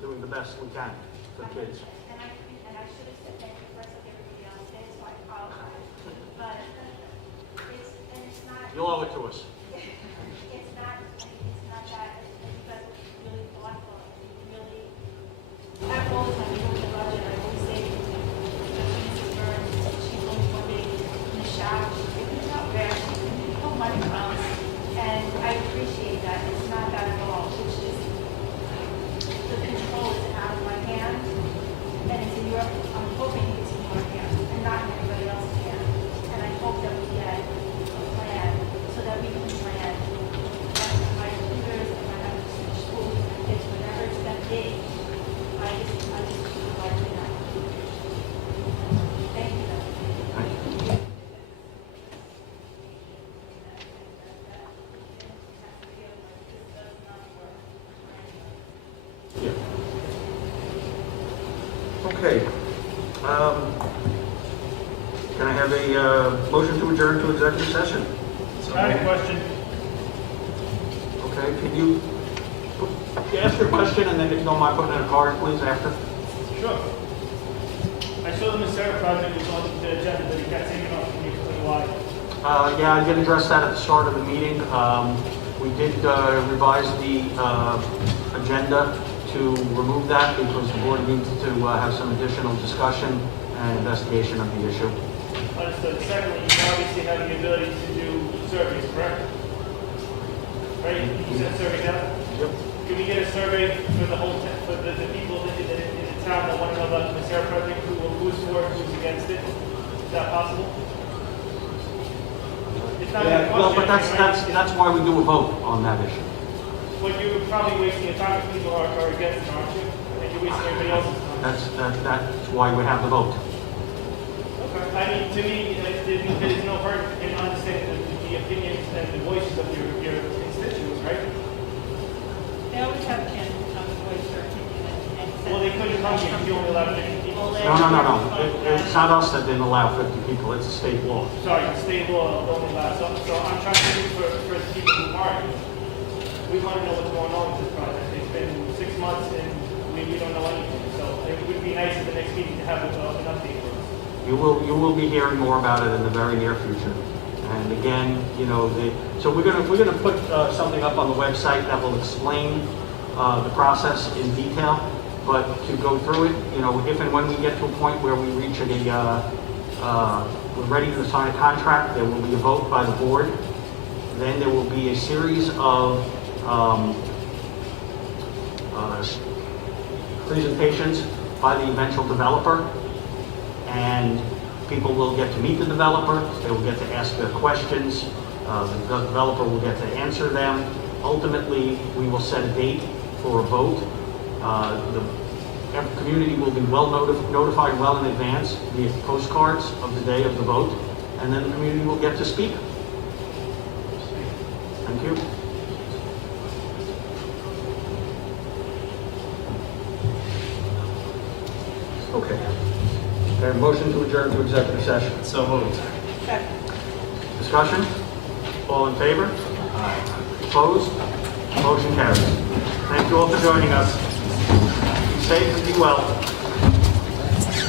doing the best we can for the kids. And I should have said thank you first, like everybody else did, so I apologize. But it's not. You'll owe it to us. It's not that, you guys are really thoughtful, and really, I've always, when we look at the budget, I always say, Mrs. Burns, she's only 1 day in the shower, she's figuring out where she can pull money from, and I appreciate that, it's not that at all, it's just, the control is out of my hands, Okay. Can I have a motion to adjourn to executive session? I had a question. Okay, can you ask your question and then if you don't mind putting in a card, please, after? Sure. I saw the Macera project was on the agenda, but it got taken off. Can you explain why? Yeah, I did address that at the start of the meeting. We did revise the agenda to remove that because the board needs to have some additional discussion and investigation of the issue. Understood. Secondly, you obviously have the ability to do surveys, correct? Right? You sent surveys out? Yep. Can we get a survey for the whole, for the people in the town that want to know about the Macera project, who's for it, who's against it? Is that possible? It's not Yeah, gonna well, cost but you anything, right? that's why we do a vote on that issue. But you're probably wasting your time if people are against it, aren't you? And you're wasting everybody else's time. That's why we have the vote. Okay. I mean, to me, there's no hurt in understanding the opinions and the voices of your constituents, right? They always have a chance to come and voice their opinion and say. Well, they couldn't come here if you only allowed 50 people. No. It's not us that didn't allow 50 people, it's a state law. Sorry, the state law only allows, so I'm trying to do for the people who aren't. We want to know what's going on with this project. It's been 6 months and we don't know anything, so it would be nice at the next meeting to have an update for us. You will be hearing more about it in the very near future. And again, so we're gonna put something up on the website that will explain the process in detail. But to go through it, if and when we get to a point where we reach we're ready to sign a contract, there will be a vote by the board. Then there will be a series of presentations by the eventual developer, and people will get to meet the developer, they will get to ask their questions, the developer will get to answer them. Ultimately, we will set a date for a vote. The community will be notified well in advance via postcards of the day of the vote, and then the community will get to speak. Thank you. Okay. Okay, motion to adjourn to executive session. So moved. Discussion? All in favor? Aye. Opposed? Motion carries. Thank you all for joining us. Be safe and be well.